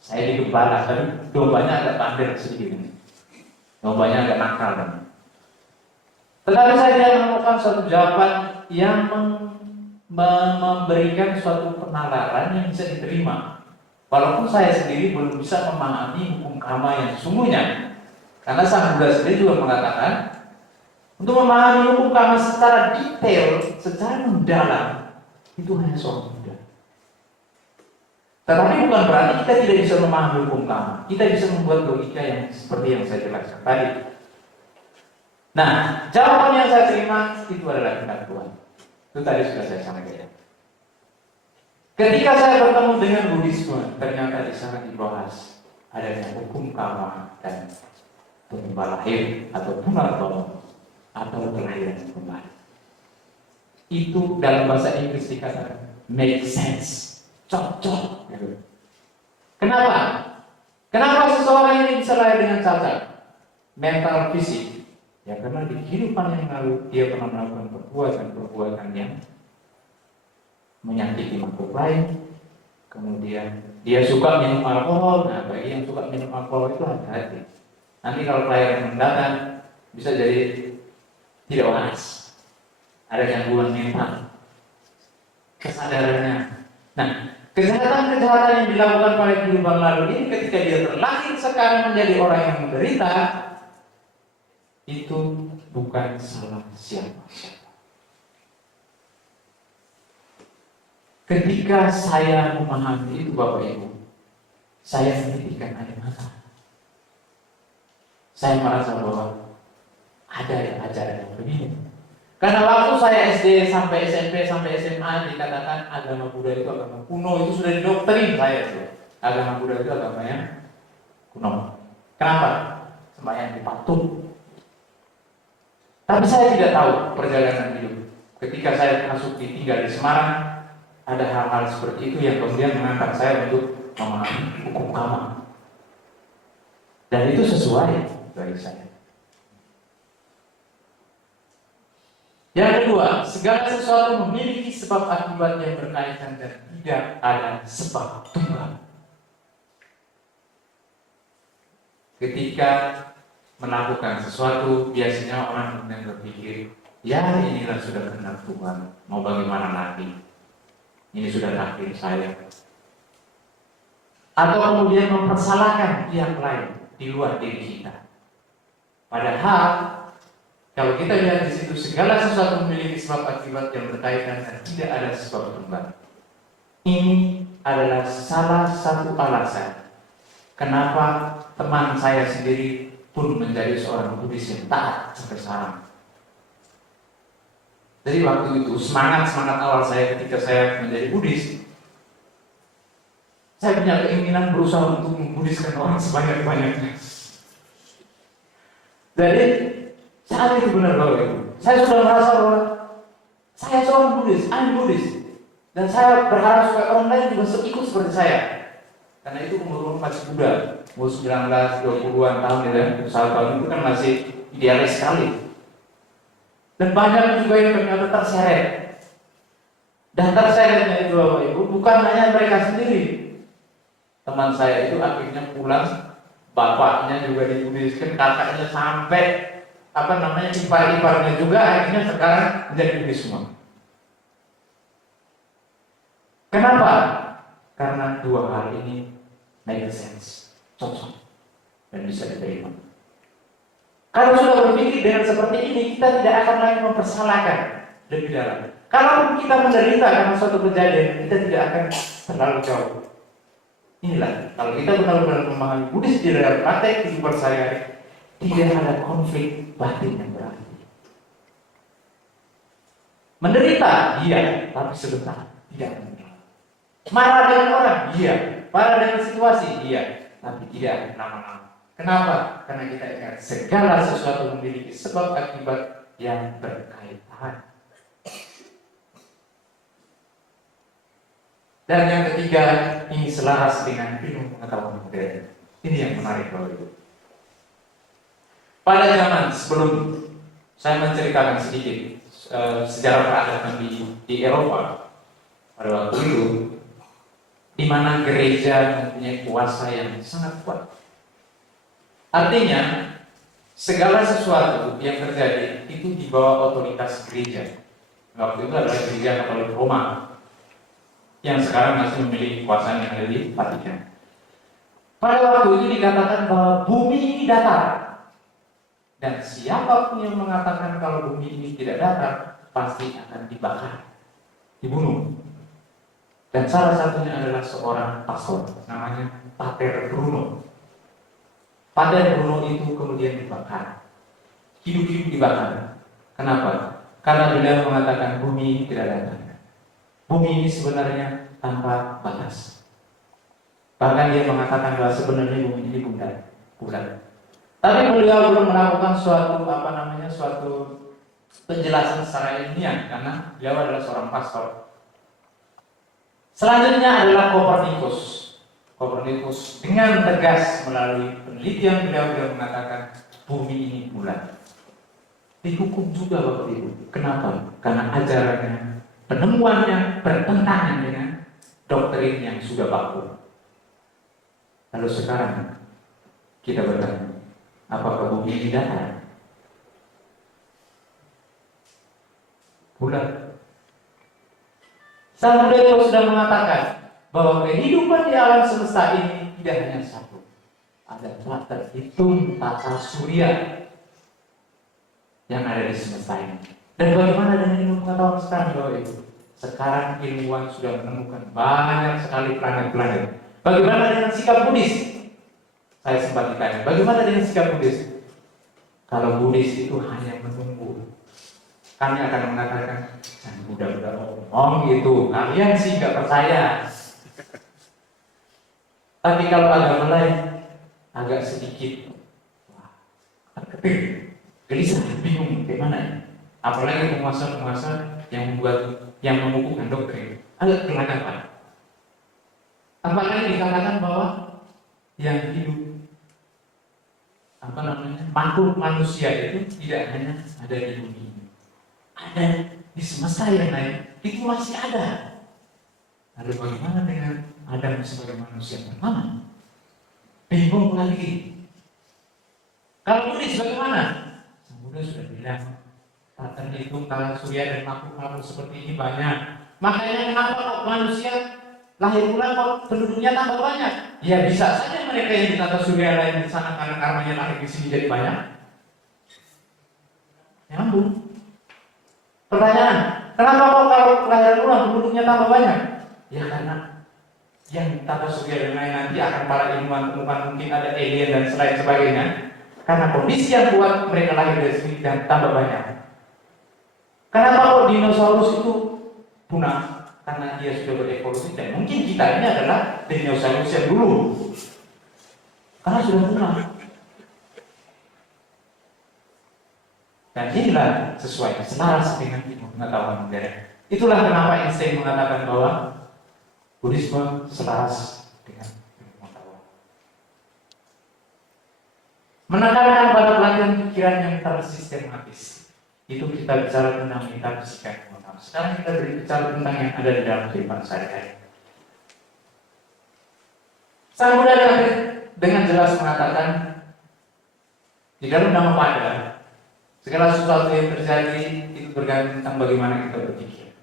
Saya digembala, tapi dombanya agak bandel sedikit. Dombanya agak nakal kan. Tetapi saya tidak menemukan suatu jawaban yang memberikan suatu penalaran yang bisa diterima. Walaupun saya sendiri belum bisa memahami hukum karma yang sesungguhnya. Karena Sang Buddha sendiri juga mengatakan, untuk memahami hukum karma secara detail, secara mendalam, itu hanya seorang Buddha. Tetapi bukan berarti kita tidak bisa memahami hukum karma. Kita bisa membuat logika yang seperti yang saya jelaskan tadi. Nah, jawaban yang saya terima itu adalah kehendak Tuhan. Itu tadi sudah saya sampaikan. Ketika saya bertemu dengan Buddhisme, ternyata di sana dibahas adanya hukum karma dan tumbal lahir atau punertono atau kelahiran kembali. Itu dalam bahasa Inggris dikatakan make sense, cocok. Kenapa? Kenapa seseorang ini bisa lahir dengan cacat mental fisik? Ya karena di kehidupan yang lalu dia pernah melakukan perbuatan yang menyakiti makhluk lain. Kemudian dia suka minum alkohol. Nah, bagi yang suka minum alkohol itu hati-hati. Nanti kalau kelahiran mendatang bisa jadi tidak waras. Ada gangguan mental, kesadarannya. Nah, kejahatan-kejahatan yang dilakukan pada kehidupan lalu ini ketika dia terlahir sekarang menjadi orang yang menderita, itu bukan salah siapa-siapa. Ketika saya memahami itu Bapak Ibu, saya menitikkan air mata. Saya merasa bahwa ada yang ajaran yang berbeda. Karena waktu saya SD sampai SMP sampai SMA dikatakan agama Buddha itu agama kuno, itu sudah didoktrin saya. Agama Buddha itu agama yang kuno. Kenapa? Sembahyang di patung. Tapi saya tidak tahu perjalanan hidup. Ketika saya masuk tinggal di Semarang, ada hal-hal seperti itu yang kemudian mengangkat saya untuk memahami hukum karma. Dan itu sesuai bagi saya. Yang kedua, segala sesuatu memiliki sebab akibat yang berkaitan dan tidak ada sebab tunggal. Ketika melakukan sesuatu, biasanya orang kemudian berpikir, ya inilah sudah kehendak Tuhan, mau bagaimana lagi? Ini sudah takdir saya. Atau kemudian mempersalahkan pihak lain di luar diri kita. Padahal kalau kita lihat di situ segala sesuatu memiliki sebab akibat yang berkaitan dan tidak ada sebab tunggal. Ini adalah salah satu alasan kenapa teman saya sendiri pun menjadi seorang Buddhis yang taat sampai sekarang. Jadi waktu itu semangat awal saya ketika saya menjadi Buddhis, saya punya keinginan berusaha untuk membudiskan orang sebanyak-banyaknya. Jadi saat itu benar Bapak Ibu, saya sudah merasa bahwa saya seorang Buddhis, I'm Buddhis, dan saya berharap supaya orang lain juga ikut seperti saya. Karena itu umur masih muda, umur 19, 20-an tahun ya, 1 tahun itu kan masih idealis sekali. Dan banyak juga yang ternyata terseret. Dan terseretnya itu Bapak Ibu bukan hanya mereka sendiri. Teman saya itu akhirnya pulang, bapaknya juga dibudiskan, kakaknya sampai ipar-iparnya juga akhirnya sekarang menjadi Buddhis semua. Kenapa? Karena dua hal ini make sense, cocok dan bisa diterima. Kalau sudah berpikir dengan seperti ini, kita tidak akan lagi mempersalahkan lebih dalam. Kalau kita menderita karena suatu kejadian, kita tidak akan terlalu jauh. Inilah, kalau kita benar-benar memahami Buddhis di dalam praktek kehidupan sehari-hari, tidak ada konflik batin yang berarti. Menderita, iya, tapi sebentar, tidak menderita. Marah dengan orang, iya. Marah dengan situasi, iya, tapi tidak lama-lama. Kenapa? Karena kita ingat segala sesuatu memiliki sebab akibat yang berkaitan. Dan yang ketiga, ini selaras dengan ilmu pengetahuan modern. Ini yang menarik Bapak Ibu. Pada zaman sebelum saya menceritakan sedikit sejarah peradaban di Eropa pada waktu itu, di mana gereja mempunyai kuasa yang sangat kuat. Artinya, segala sesuatu yang terjadi itu di bawah otoritas gereja. Waktu itu adalah gereja Katolik Roma yang sekarang masih memiliki kekuasaan yang ada di Vatikan. Pada waktu itu dikatakan bahwa bumi ini datar. Dan siapapun yang mengatakan kalau bumi ini tidak datar, pasti akan dibakar, dibunuh. Dan salah satunya adalah seorang pastor, namanya Pater Bruno. Pater Bruno itu kemudian dibakar, hidup-hidup dibakar. Kenapa? Karena beliau mengatakan bumi ini tidak datar. Bumi ini sebenarnya tanpa batas. Bahkan dia mengatakan bahwa sebenarnya bumi ini bulat. Tapi beliau belum melakukan suatu penjelasan secara ilmiah karena beliau adalah seorang pastor. Selanjutnya adalah Kopernikus. Kopernikus dengan tegas melalui penelitian beliau mengatakan bumi ini bulat. Dihukum juga Bapak Ibu. Kenapa? Karena ajarannya, penemuannya bertentangan dengan doktrin yang sudah baku. Lalu sekarang kita bertanya, apakah bumi ini datar? Bulat. Sang Buddha sudah mengatakan bahwa kehidupan di alam semesta ini tidak hanya satu. Ada telah terhitung tata surya yang ada di semesta ini. Dan bagaimana dengan ilmu pengetahuan sekarang Bapak Ibu? Sekarang ilmuwan sudah menemukan banyak sekali planet-planet. Bagaimana dengan sikap Buddhis? Saya sempat ditanya, bagaimana dengan sikap Buddhis? Kalau Buddhis itu hanya menunggu, kami akan mengatakan, udah ngomong gitu, kalian sih nggak percaya. Tapi kalau agama lain, agak sedikit, gelisah, bingung, bagaimana ya? Apalagi penguasa-penguasa yang mengukuhkan doktrin, agak kelagapan. Apalagi dikatakan bahwa yang hidup makhluk manusia itu tidak hanya ada di bumi, ada di semesta yang lain, itu masih ada. Lalu bagaimana dengan Adam sebagai manusia pertama? Bingung lagi. Kalau Buddhis bagaimana? Sang Buddha sudah bilang, tak terhitung tata surya dan makhluk-makhluk seperti ini banyak. Makanya kenapa kok manusia lahir ulang kok penduduknya tambah banyak? Ya bisa saja mereka yang di tata surya lain di sana karena karmanya lahir di sini jadi banyak. Nyambung. Pertanyaan, kenapa kok kalau kelahiran ulang penduduknya tambah banyak? Ya karena yang tata surya dan lain nanti akan para ilmuwan temukan mungkin ada alien dan selain sebagainya. Karena kondisi yang buat mereka lahir dari sini dan tambah banyak. Kenapa kok dinosaurus itu punah? Karena dia sudah berevolusi dan mungkin kita ini adalah dinosaurus yang dulu. Karena sudah punah. Dan inilah sesuai, selaras dengan ilmu pengetahuan modern. Itulah kenapa Einstein mengatakan bahwa Buddhisme selaras dengan ilmu pengetahuan. Menekankan pada pelatihan pikiran yang tersistematis. Itu kita bicara tentang metafisika. Sekarang kita berbicara tentang yang ada di dalam kehidupan sehari-hari. Sang Buddha dengan jelas mengatakan di dalam Dhamma Pada, segala sesuatu yang terjadi itu bergantung tentang bagaimana kita berpikir.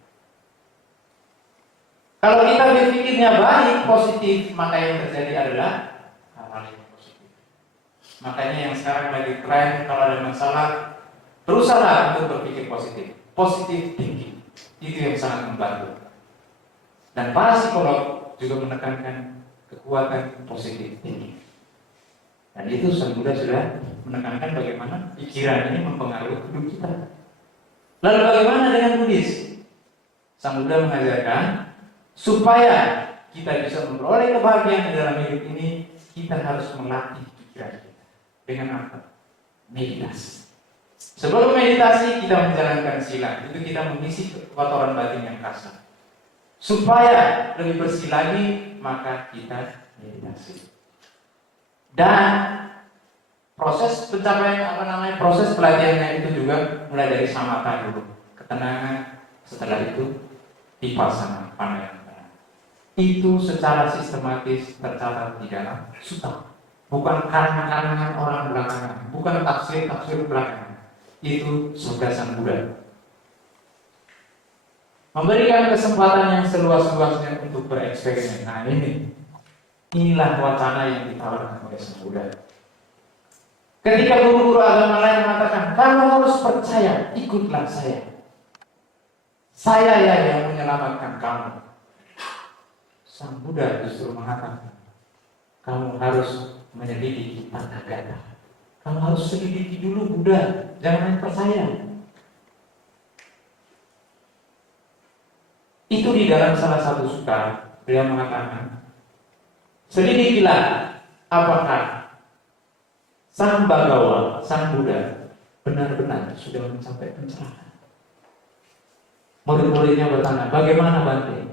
Kalau kita berpikirnya baik, positif, maka yang terjadi adalah hal-hal yang positif. Makanya yang sekarang lagi tren kalau ada masalah, berusaha untuk berpikir positif. Positif thinking. Itu yang sangat membantu. Dan para psikolog juga menekankan kekuatan positif thinking. Dan itu Sang Buddha sudah menekankan bagaimana pikiran ini mempengaruhi hidup kita. Lalu bagaimana dengan Buddhis? Sang Buddha mengajarkan supaya kita bisa memperoleh kebahagiaan di dalam hidup ini, kita harus melatih pikiran kita. Dengan apa? Meditasi. Sebelum meditasi kita menjalankan sila, itu kita mengisi kotoran batin yang kasar. Supaya lebih bersih lagi, maka kita meditasi. Dan proses pencapaian proses pelatihannya itu juga mulai dari samatha dulu, ketenangan, setelah itu vipassana, pandangan. Itu secara sistematis tercatat di dalam sutta. Bukan karangan-karangan orang belakangan, bukan tafsir-tafsir belakangan. Itu surga Sang Buddha. Memberikan kesempatan yang seluas-luasnya untuk bereksperimen. Nah inilah wacana yang ditawarkan oleh Sang Buddha. Ketika guru-guru agama lain mengatakan, kamu harus percaya, ikutlah saya. Saya yang menyelamatkan kamu. Sang Buddha justru mengatakan, kamu harus menyelidiki Tathagata. Kamu harus selidiki dulu Buddha, jangan main percaya. Itu di dalam salah satu sutta, beliau mengatakan, selidikilah apakah Sang Bagawa, Sang Buddha benar-benar sudah mencapai pencerahan. Murid-muridnya bertanya, bagaimana Bante?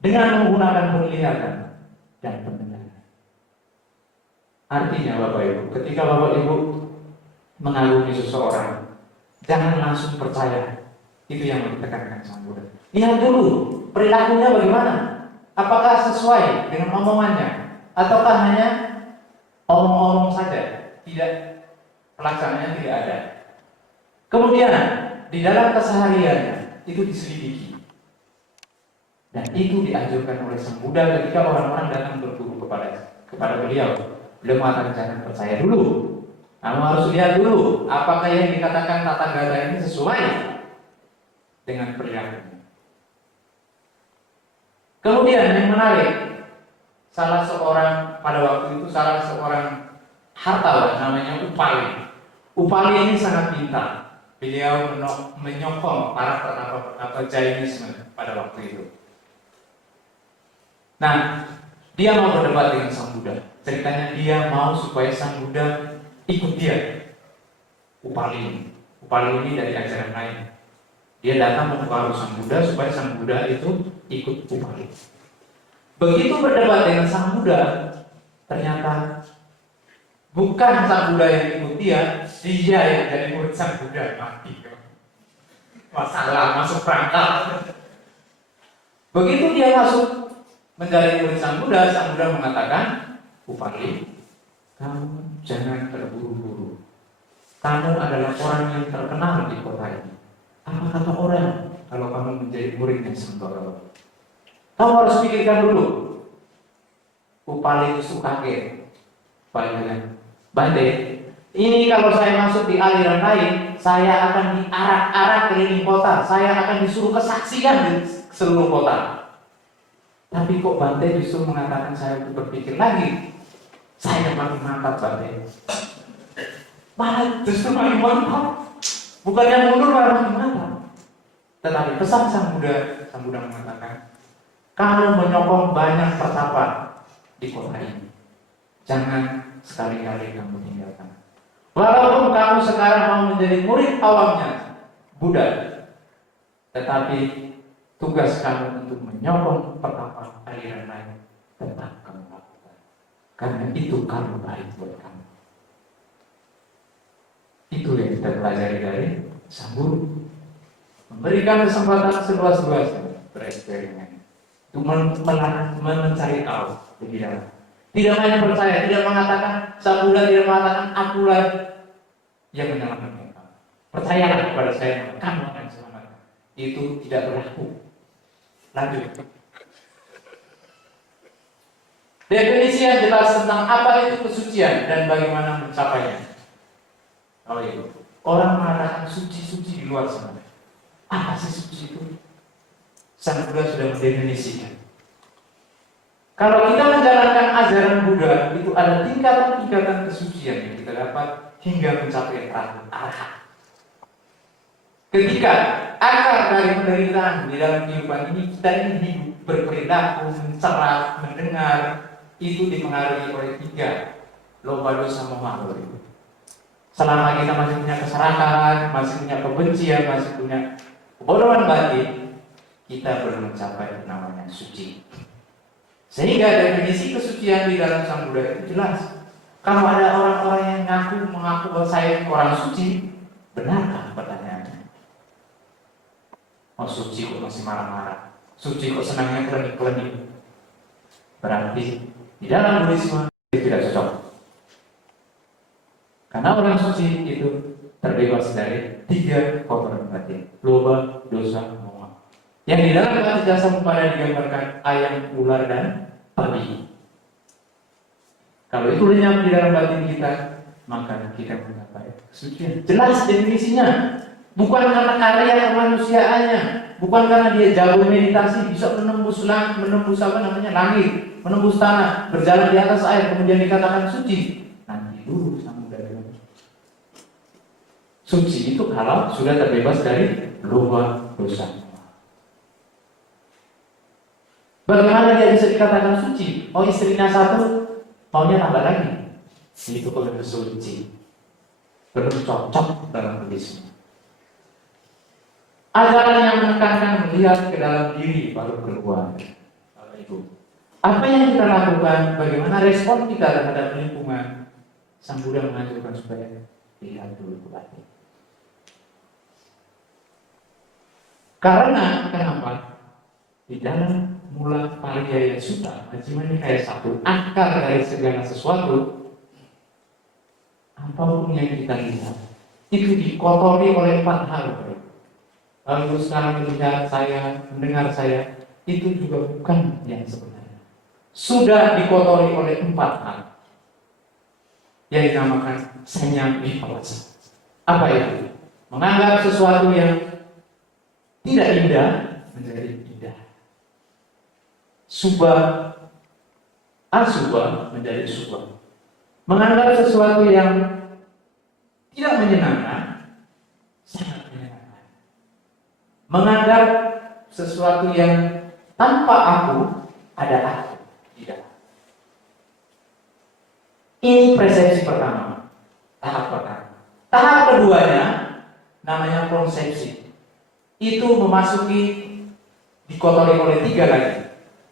Dengan menggunakan penglihatan dan pendengaran. Artinya Bapak Ibu, ketika Bapak Ibu mengagumi seseorang, jangan langsung percaya. Itu yang ditekankan Sang Buddha. Lihat dulu perilakunya bagaimana. Apakah sesuai dengan omongannya, ataukah hanya omong-omong saja, tidak pelaksanaannya tidak ada. Kemudian di dalam kesehariannya itu diselidiki, dan itu dianjurkan oleh Sang Buddha ketika orang-orang datang berguru kepada beliau. Beliau mengatakan jangan percaya dulu, kamu harus lihat dulu apakah yang dikatakan Tathagata ini sesuai dengan perilakunya. Kemudian yang menarik, salah seorang hartawan namanya Upali. Upali ini sangat pintar. Beliau menyokong para petapa Jainisme pada waktu itu. Nah, dia mau berdebat dengan Sang Buddha. Ceritanya dia mau supaya Sang Buddha ikut dia. Upali ini dari ajaran lain. Dia datang mempengaruhi Sang Buddha supaya Sang Buddha itu ikut Upali. Begitu berdebat dengan Sang Buddha, ternyata bukan Sang Buddha yang ikut dia yang jadi murid Sang Buddha mati. Masalah masuk perangkap. Begitu dia masuk menjadi murid Sang Buddha mengatakan, Upali, kamu jangan terburu-buru. Kamu adalah orang yang terkenal di kota ini. Apa kata orang kalau kamu menjadi muridnya Sang Bagawa? Kamu harus pikirkan dulu. Upali itu kaget. Bante, ini kalau saya masuk di aliran lain, saya akan diarak-arak keliling kota. Saya akan disuruh kesaksian di seluruh kota. Tapi kok Bante justru mengatakan saya untuk berpikir lagi. Saya makin mantap Bante. Malah justru makin mantap. Bukannya mundur malah makin mantap. Tetapi pesan Sang Buddha mengatakan, kamu menyokong banyak petapa di kota ini. Jangan sekali-kali kamu tinggalkan. Walaupun kamu sekarang mau menjadi murid awamnya Buddha, tetapi tugas kamu untuk menyokong petapa aliran lain tetap kamu lakukan. Karena itu kamu baik buat kamu. Itu yang kita pelajari dari Sang Guru. Memberikan kesempatan seluas-luasnya bereksperimen. Itu mencari tahu lebih dalam. Tidak hanya percaya, tidak mengatakan Sang Buddha tidak mengatakan akulah yang menyelamatkan kamu. Percayalah kepada saya, kamu akan selamat. Itu tidak berlaku. Lanjut. Definisi yang jelas tentang apa itu kesucian dan bagaimana mencapainya. Oh itu, orang mengatakan suci-suci di luar sana. Apa sih suci itu? Sang Buddha sudah mendefinisikan. Kalau kita menjalankan ajaran Buddha, itu ada tingkatan-tingkatan kesucian yang kita dapat hingga mencapai arahat. Ketika akar dari penderitaan di dalam kehidupan ini, kita ini hidup, berperilaku, mencerah, mendengar, itu dipengaruhi oleh 3 loba dosa moha. Selama kita masih punya keserahan, masih punya kebencian, masih punya kebodohan batin, kita belum mencapai namanya suci. Sehingga definisi kesucian di dalam Sang Buddha itu jelas. Kalau ada orang-orang yang mengaku bahwa saya orang suci, benarkah pertanyaannya? Oh suci kok masih marah-marah, suci kok senangnya klenik-klenik. Berarti di dalam Buddhisme itu tidak cocok. Karena orang suci itu terbebas dari 3 kotoran batin, loba, dosa, moha. Yang di dalam Patijasa-Samuppada digambarkan ayam, ular, dan babi. Kalau itu lenyap di dalam batin kita, maka kita mencapai kesucian. Jelas definisinya. Bukan karena karya kemanusiaannya, bukan karena dia jago meditasi, bisa menembus langit, menembus tanah, berjalan di atas air, kemudian dikatakan suci. Nanti dulu sama dari suci itu kalau sudah terbebas dari loba, dosa. Bagaimana dia bisa dikatakan suci? Oh istrinya 1, maunya tambah lagi. itu penuh suci, penuh cocok dalam tulisnya. Ajaran yang menekankan melihat ke dalam diri baru keluar. Bapak Ibu, apa yang kita lakukan, bagaimana respon kita terhadap lingkungan, Sang Buddha mengajarkan supaya lihat dulu ke batin. Karena kenapa? Di dalam Mula Pariyaya Sutta, Majjhima Nikaya 1, akar dari segala sesuatu, apapun yang kita lihat, itu dikotori oleh 4 hal. Lalu sekarang melihat saya, mendengar saya, itu juga bukan yang sebenarnya. Sudah dikotori oleh 4 hal yang dinamakan sanya vipallasa. Apa itu? Menganggap sesuatu yang tidak indah menjadi indah. Subha, asubha menjadi subha. Menganggap sesuatu yang tidak menyenangkan sangat menyenangkan. Menganggap sesuatu yang tanpa aku ada aku tidak. Ini persepsi pertama, tahap pertama. Tahap keduanya namanya konsepsi. Itu memasuki dikotori oleh 3 lagi.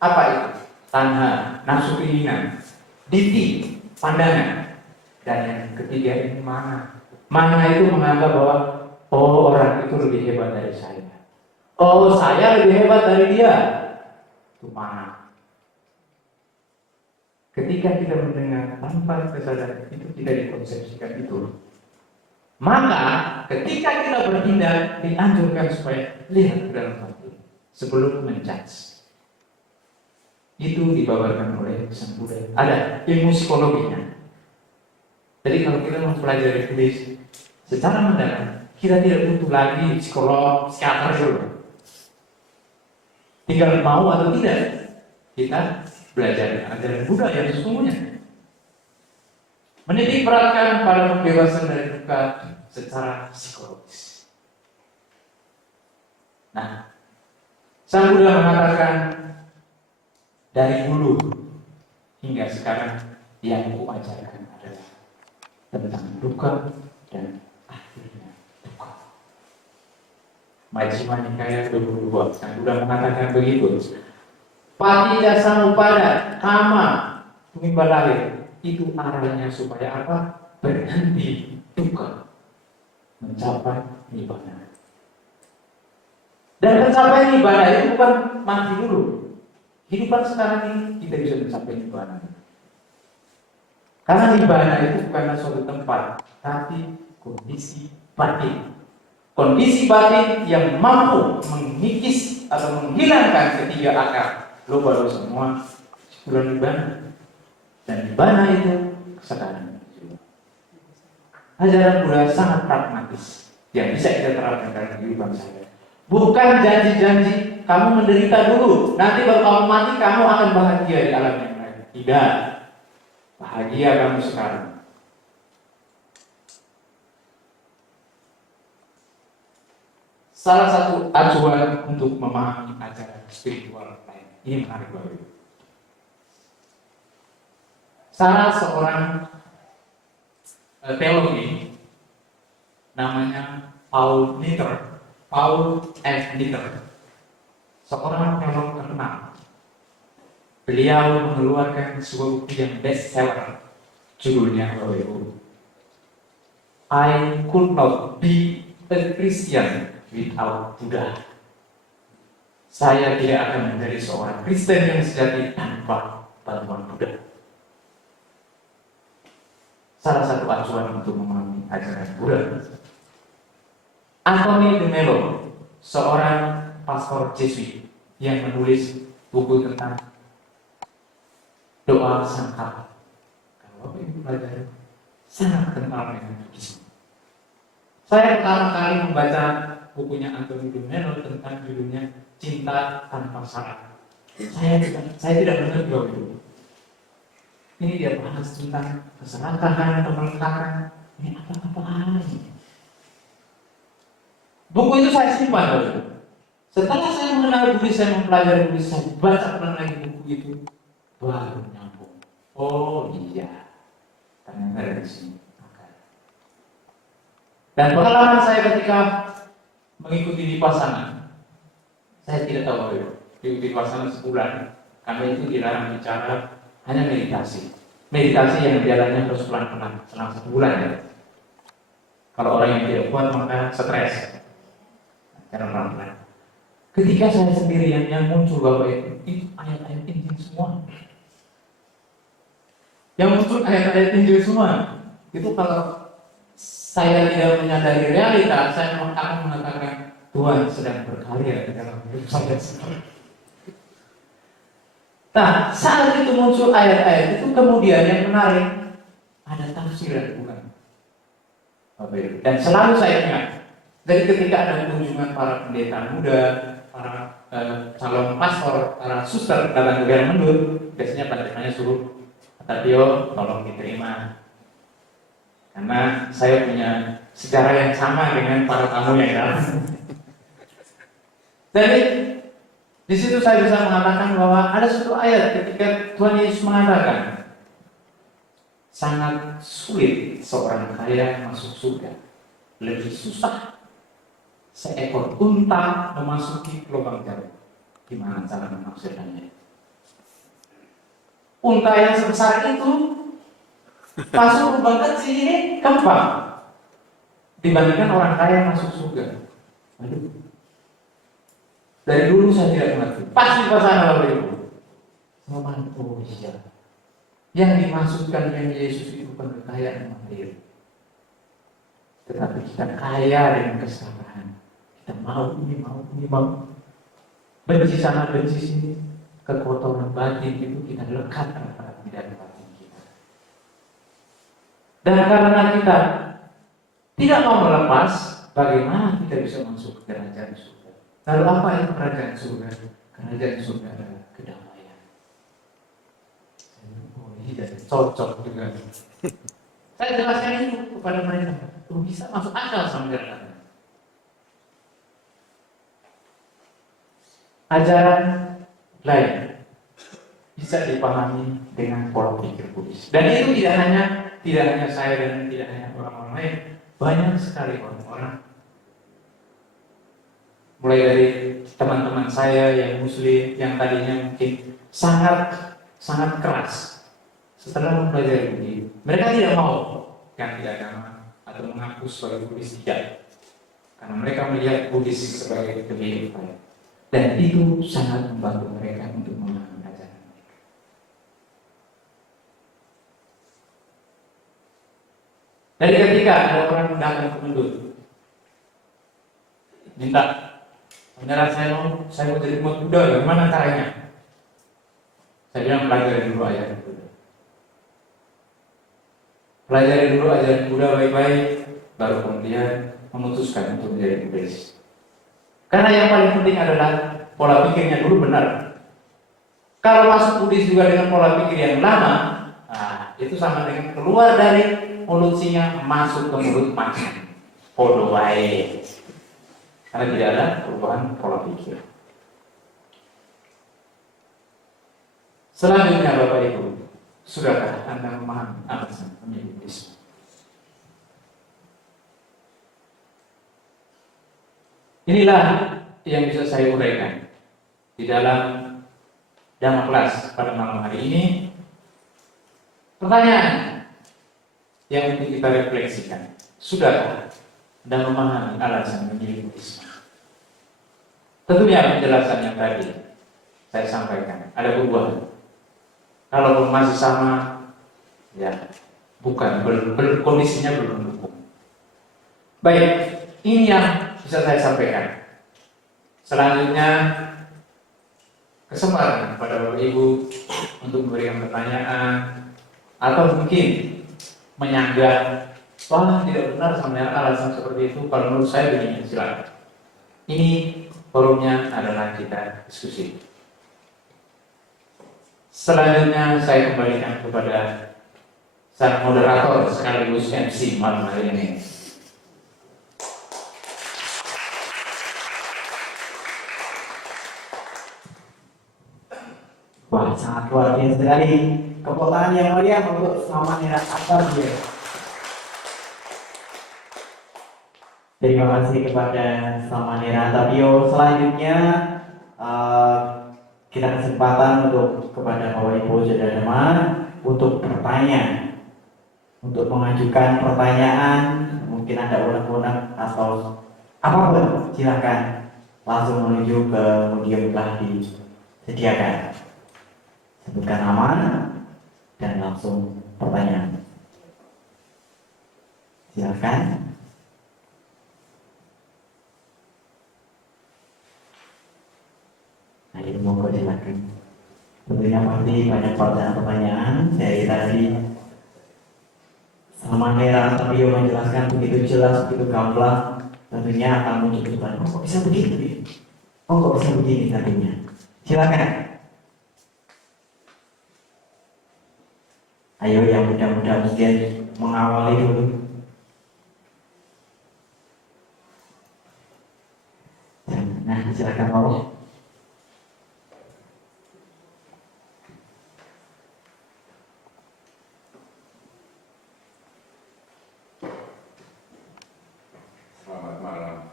Apa itu? Tanha, nafsu keinginan, diti, pandangan, dan yang ketiga ini mana. Mana itu menganggap bahwa oh, orang itu lebih hebat dari saya. Oh, saya lebih hebat dari dia. Itu mana. Ketika kita mendengar tanpa kesadaran itu tidak dikonsepsikan itu, maka ketika kita bertindak dianjurkan supaya lihat ke dalam hati sebelum menjudge. Itu dibabarkan oleh Sang Buddha. Ada ilmu psikologinya. Jadi kalau kita mempelajari tulis secara mendalam, kita tidak butuh lagi psikolog, psikiater dulu. Tinggal mau atau tidak kita belajar ajaran Buddha yang sesungguhnya. Menitik beratkan pada pembebasan dari duka secara psikologis. Nah, Sang Buddha mengatakan dari dulu hingga sekarang yang aku ajarkan adalah tentang duka dan akhirnya duka. Majjhima Nikaya 22, Sang Buddha mengatakan begitu. Patija Samuppada, kama, tumimbal lahir, itu arahnya supaya apa? Berhenti duka, mencapai nibbana. Dan mencapai nibbana itu bukan mati dulu. Kehidupan sekarang ini kita bisa mencapai nibbana. Karena nibbana itu bukanlah suatu tempat, tapi kondisi batin. Kondisi batin yang mampu mengikis atau menghilangkan ketiga akar. Lo baru semua bulan nibbana. Dan nibbana itu sekarang. Ajaran Buddha sangat pragmatis yang bisa kita terapkan dalam kehidupan saya. Bukan janji-janji kamu menderita dulu, nanti baru kamu mati kamu akan bahagia di alam yang lain. Tidak, bahagia kamu sekarang. Salah satu acuan untuk memahami ajaran spiritual lain ini menarik banget. Salah seorang teologi namanya Paul F. Nitter, seorang teolog terkenal. Beliau mengeluarkan sebuah buku yang bestseller, judulnya I Could Not Be a Christian Without Buddha. Saya tidak akan menjadi seorang Kristen yang sejati tanpa bantuan Buddha. Salah satu acuan untuk memahami ajaran Buddha. Anthony de Mello, seorang pastor Jesuit yang menulis buku tentang doa sangkala. Kalau Bapak Ibu belajar, sangat kental dengan Buddhisme. Saya pertama kali membaca bukunya Anthony de Mello tentang judulnya Cinta Tanpa Syarat. Saya tidak mengerti bahwa itu. Ini dia bahas tentang keserakahan atau melengkapan. Ini apa-apaan? Buku itu saya simpan dulu. Setelah saya mengenal Buddhis, saya mempelajari Buddhis, saya baca ulang lagi buku itu, baru nyambung. Oh iya, Ternyata dari sini. Dan pengalaman saya ketika mengikuti Vipassana, saya tidak tahu mengikuti Vipassana sebulan, karena itu dilarang bicara, hanya meditasi. Meditasi yang jalannya terus pelan-pelan selama 1 bulan ya. Kalau orang yang tidak kuat maka stres. Cara pelan-pelan. Ketika saya sendirian yang muncul Bapak itu ayat-ayat Injil semua. Yang muncul ayat-ayat Injil semua. Itu kalau saya tidak menyadari realita, saya akan mengatakan Tuhan sedang berkarya di dalam hidup saya sendiri. Nah, saat itu muncul ayat-ayat itu kemudian yang menarik ada tafsiran bukan. Dan selalu saya ingat dari ketika ada kunjungan para pendeta muda, para calon pastor, para suster datang ke Mendur, biasanya pendetanya suruh kata Tio, tolong diterima. Karena saya punya sejarah yang sama dengan para tamu yang datang. Jadi di situ saya bisa mengatakan bahwa ada satu ayat ketika Tuhan Yesus mengatakan sangat sulit seorang kaya masuk surga. Lebih susah seekor unta memasuki lubang jarum. Gimana cara menafsirkannya? Unta yang sebesar itu masuk lubang kecil ini gampang dibandingkan orang kaya masuk surga. Aduh. Dari dulu saya tidak mengerti. Pasti pasangan Bapak Ibu. Oh iya. Yang dimaksudkan dengan Yesus itu bukan kekayaan materi, tetapi kita kaya dengan kesabaran. Kita mau ini, mau. Benci sana, benci sini. Kekotoran batin itu kita lekat di dalam batin kita. Dan karena kita tidak mau melepas, bagaimana kita bisa masuk ke kerajaan surga? Lalu apa itu kerajaan surga? Kerajaan surga adalah kedamaian. Oh, ini cocok dengan. Saya jelaskan itu kepada mereka. Bisa masuk akal sama mereka. Ajaran lain bisa dipahami dengan pola pikir Buddhis. Dan itu tidak hanya saya dan tidak hanya orang-orang lain, banyak sekali orang-orang. Mulai dari teman-teman saya yang Muslim yang tadinya mungkin sangat keras setelah mempelajari Buddhis, mereka tidak mau ganti agama atau mengaku sebagai Buddhis, tidak, karena mereka melihat Buddhis sebagai kehidupan dan itu sangat membantu mereka untuk memahami ajaran mereka. Dari ketika ada orang datang ke Mendur minta, beneran saya mau jadi umat Buddha, bagaimana caranya? Saya bilang pelajari dulu ajaran Buddha. Pelajari dulu ajaran Buddha baik-baik, baru kemudian memutuskan untuk menjadi Buddhis. Karena yang paling penting adalah pola pikirnya dulu benar. Kalau masuk Buddhis juga dengan pola pikir yang lama, itu sama dengan keluar dari mulut singa masuk ke mulut macan. Podo wae. Karena tidak ada perubahan pola pikir. Selanjutnya Bapak Ibu, sudahkah Anda memahami alasan pemilih Buddhisme? Inilah yang bisa saya uraikan di dalam Dhamma Kelas pada malam hari ini. Pertanyaan yang untuk kita refleksikan, sudahkah Anda memahami alasan memilih Buddhisme? Tentunya penjelasan yang tadi saya sampaikan ada perubahan. Kalau masih sama, ya bukan, kondisinya belum mendukung. Baik, ini yang bisa saya sampaikan. Selanjutnya, kesempatan kepada Bapak Ibu untuk memberikan pertanyaan atau mungkin menyanggah, wah tidak benar sama alasan seperti itu. Kalau menurut saya begini, silakan. Ini forumnya adalah kita diskusi. Selanjutnya saya kembalikan kepada sang moderator sekaligus MC malam hari ini. Wah, sangat luar biasa sekali tepuk tangan yang meriah untuk Samanera Akbar dia. Terima kasih kepada Samanera Tapio. Selanjutnya kita kesempatan untuk kepada Bapak Ibu Saudara teman untuk bertanya, untuk mengajukan pertanyaan, mungkin ada unek-unek atau apapun, silakan langsung menuju ke medium telah disediakan. Sebutkan nama dan langsung pertanyaan. Silakan. Ayo monggo silakan. Tentunya pasti banyak pertanyaan dari tadi. Samanera Tapio menjelaskan begitu jelas, begitu gamblang. Tentunya akan muncul pertanyaan, kok bisa begini? Kok bisa begini tadinya? Silakan. Ayo yang muda-muda mungkin mengawali dulu. Nah, silakan Bapak. Selamat malam.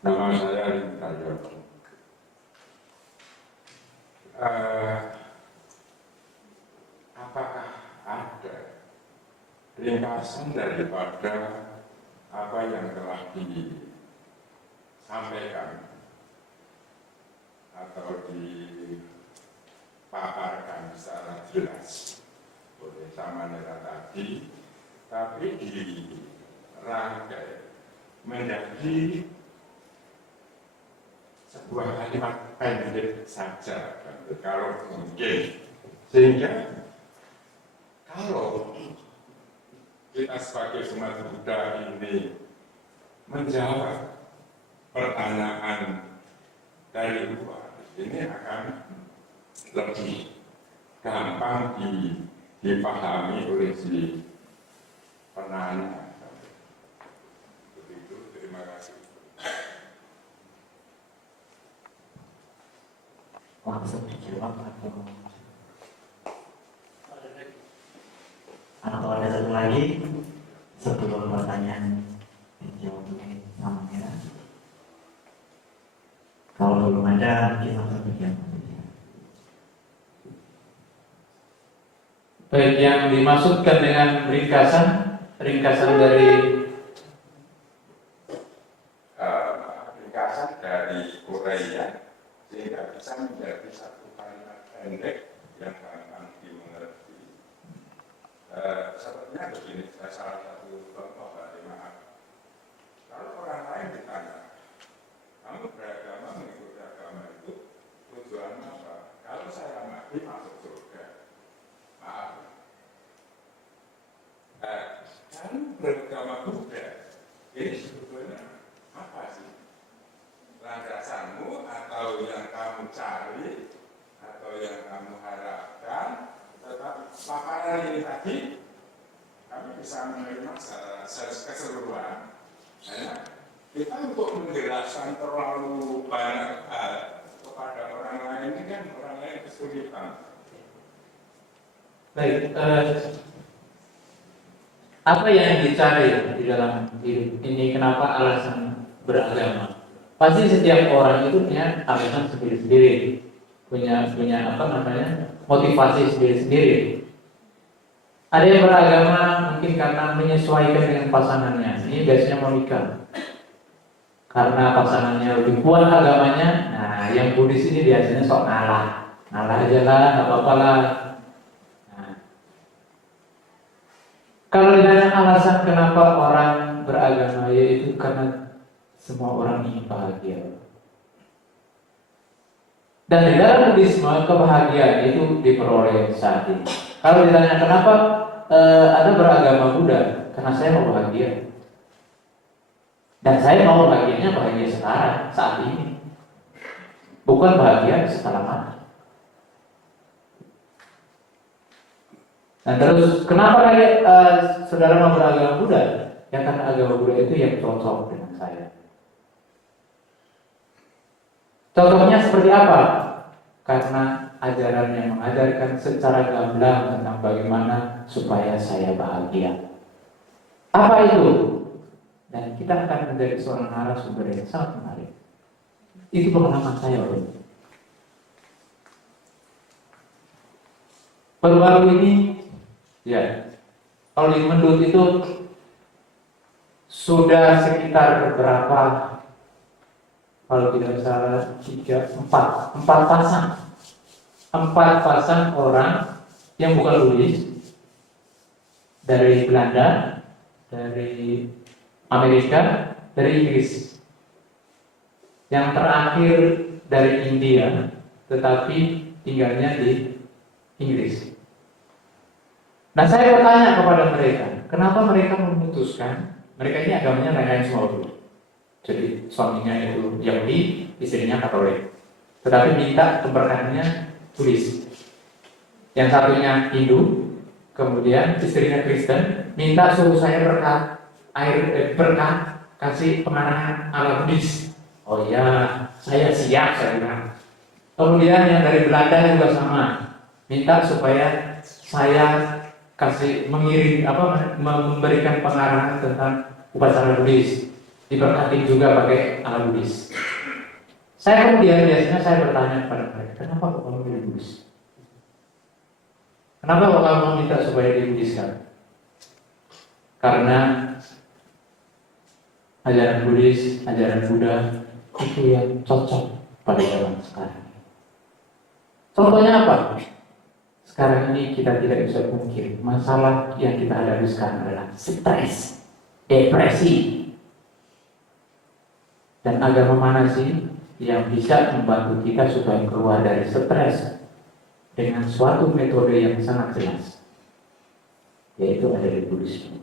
Nama saya Rintayo. Apakah ada ringkasan daripada apa yang telah disampaikan atau dipaparkan secara jelas oleh Samanera tadi, tapi dirangkai menjadi sebuah kalimat pendek saja, kalau mungkin, sehingga kalau kita sebagai umat Buddha ini menjawab pertanyaan dari luar, ini akan lebih gampang dipahami oleh si penanya. Begitu, terima kasih. Langsung dijawab atau ada satu lagi sebelum pertanyaan dijawab oleh Samanera? Kalau belum ada, kita langsung dijawab. Baik, yang dimaksudkan dengan ringkasan dari ringkasan dari Korea sehingga bisa menjadi satu kalimat pendek yang gampang dimengerti. Sepertinya begini, salah satu contoh dari maaf. Kalau orang lain ditanya, kamu beragama mengikuti agama itu tujuan apa? Kalau saya mati masuk surga. Maaf. Kan beragama Buddha, ini sebetulnya apa sih? Landasanmu atau yang kamu cari atau yang kamu harapkan, tetapi paparan ini tadi kami bisa menerima secara keseluruhan. Hanya kita untuk menjelaskan terlalu banyak hal kepada orang lain ini kan orang lain kesulitan. baik. Apa yang dicari di dalam hidup ini? Kenapa alasan beragama? Pasti setiap orang itu punya alasan sendiri-sendiri, punya motivasi sendiri-sendiri. Ada yang beragama mungkin karena menyesuaikan dengan pasangannya. Ini biasanya mau nikah karena pasangannya lebih kuat agamanya. Nah, yang Buddhis ini biasanya sok ngalah aja lah, nggak apa-apa lah. Nah, kalau ditanya alasan kenapa orang beragama, yaitu karena semua orang ingin bahagia. Dan di dalam Buddhisme kebahagiaan itu diperoleh saat ini. Kalau ditanya kenapa Anda beragama Buddha, karena saya mau bahagia. Dan saya mau bahagianya bahagia sekarang, saat ini. Bukan bahagia setelah mati. Dan terus kenapa lagi saudara mau beragama Buddha? Ya karena agama Buddha itu yang cocok dengan saya. Contohnya seperti apa? karena ajaran yang mengajarkan secara gamblang tentang bagaimana supaya saya bahagia. Apa itu? Dan kita akan menjadi seorang narasumber yang sangat menarik. Itu pengalaman saya, Om. Baru-baru ini, ya, kalau di Mendut itu sudah sekitar berapa? Kalau tidak salah 4 pasang orang yang bukan Buddhis dari Belanda, dari Amerika, dari Inggris. Yang terakhir dari India, tetapi tinggalnya di Inggris. Nah, saya bertanya kepada mereka, kenapa mereka memutuskan, mereka ini agamanya lain-lain semua dulu. Jadi suaminya itu Yahudi, istrinya Katolik. Tetapi minta keberkahannya Buddhis. Yang satunya Hindu, kemudian istrinya Kristen, minta suruh saya berkah kasih pengarahan ala Buddhis. Oh iya, saya siap, saya bilang. Kemudian yang dari Belanda juga sama, minta supaya saya memberikan pengarahan tentang upacara Buddhis, diberkati juga pakai ala Buddhis. Saya kemudian biasanya saya bertanya kepada mereka, kenapa kok kamu pilih Buddhis? Kenapa kok kamu minta supaya di-Buddhiskan? Karena ajaran Buddhis, ajaran Buddha itu yang cocok pada zaman sekarang. Contohnya apa? Sekarang ini kita tidak bisa pungkiri, masalah yang kita hadapi sekarang adalah stres, depresi. Dan agama mana sih yang bisa membantu kita supaya keluar dari stres dengan suatu metode yang sangat jelas, yaitu ada di Buddhisme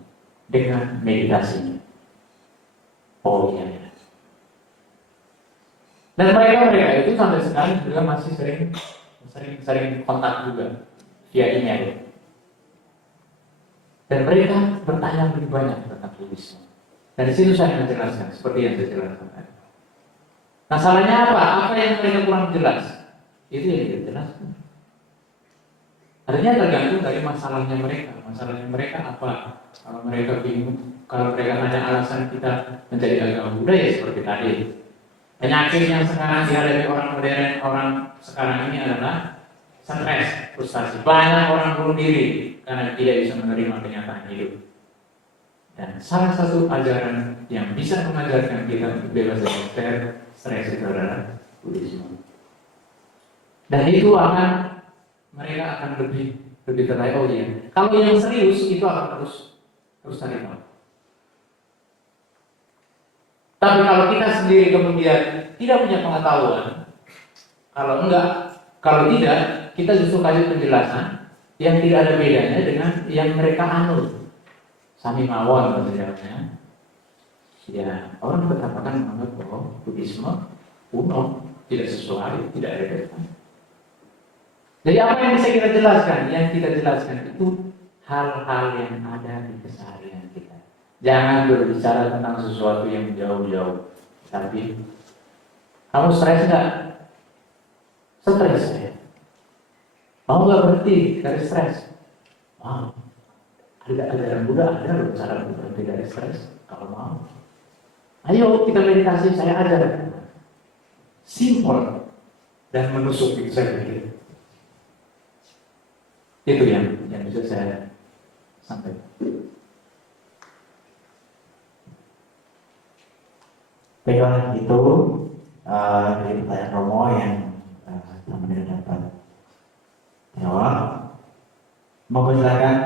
dengan meditasi. Oh iya. Dan mereka itu sampai sekarang juga masih sering kontak juga via email. Dan mereka bertanya lebih banyak tentang Buddhisme. Dan di situ saya menjelaskan seperti yang saya jelaskan tadi. Nah, salahnya apa? Apa yang mereka kurang jelas? Itu yang tidak jelas. Artinya tergantung dari masalahnya mereka. Masalahnya mereka apa? Kalau mereka bingung, kalau mereka hanya alasan kita menjadi agama Buddha, ya seperti tadi. Penyakit yang sekarang dihadapi orang modern, orang sekarang ini adalah stres, frustasi. Banyak orang bunuh diri karena tidak bisa menerima kenyataan hidup. Dan salah satu ajaran yang bisa mengajarkan kita untuk bebas dari stres itu adalah Buddhisme. Dan itu mereka akan lebih tertarik. Oh iya, kalau yang serius itu akan terus terima. Tapi kalau kita sendiri kemudian tidak punya pengetahuan, kalau tidak, kita justru kasih penjelasan yang tidak ada bedanya dengan yang mereka anut. Sami mawon maksudnya. Ya, orang tetap akan menganggap bahwa Buddhisme kuno, tidak sesuai, tidak relevan. Jadi apa yang bisa kita jelaskan? Yang kita jelaskan itu hal-hal yang ada di keseharian kita. Jangan berbicara tentang sesuatu yang jauh-jauh. Tapi, kamu stres nggak? Stres ya. Mau nggak berhenti dari stres? Mau. Ada ajaran Buddha, ada loh cara berhenti dari stres. Kalau mau, ayo kita meditasi, saya ajar. Simple dan menusuk itu saya pikir. Itu yang bisa saya sampaikan. Baiklah, itu dari pertanyaan Romo yang teman-teman dapat jawab. Mohon silakan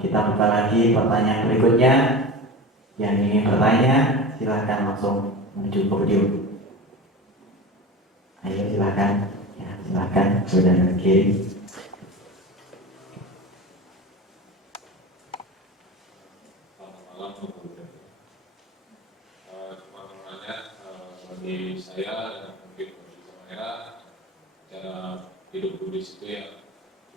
kita buka lagi pertanyaan berikutnya. Yang ingin bertanya, silakan langsung menuju ke podium. Ayo silakan, ya silakan saudara kiri. Bagi saya dan mungkin bagi saya, cara hidup Buddhis itu yang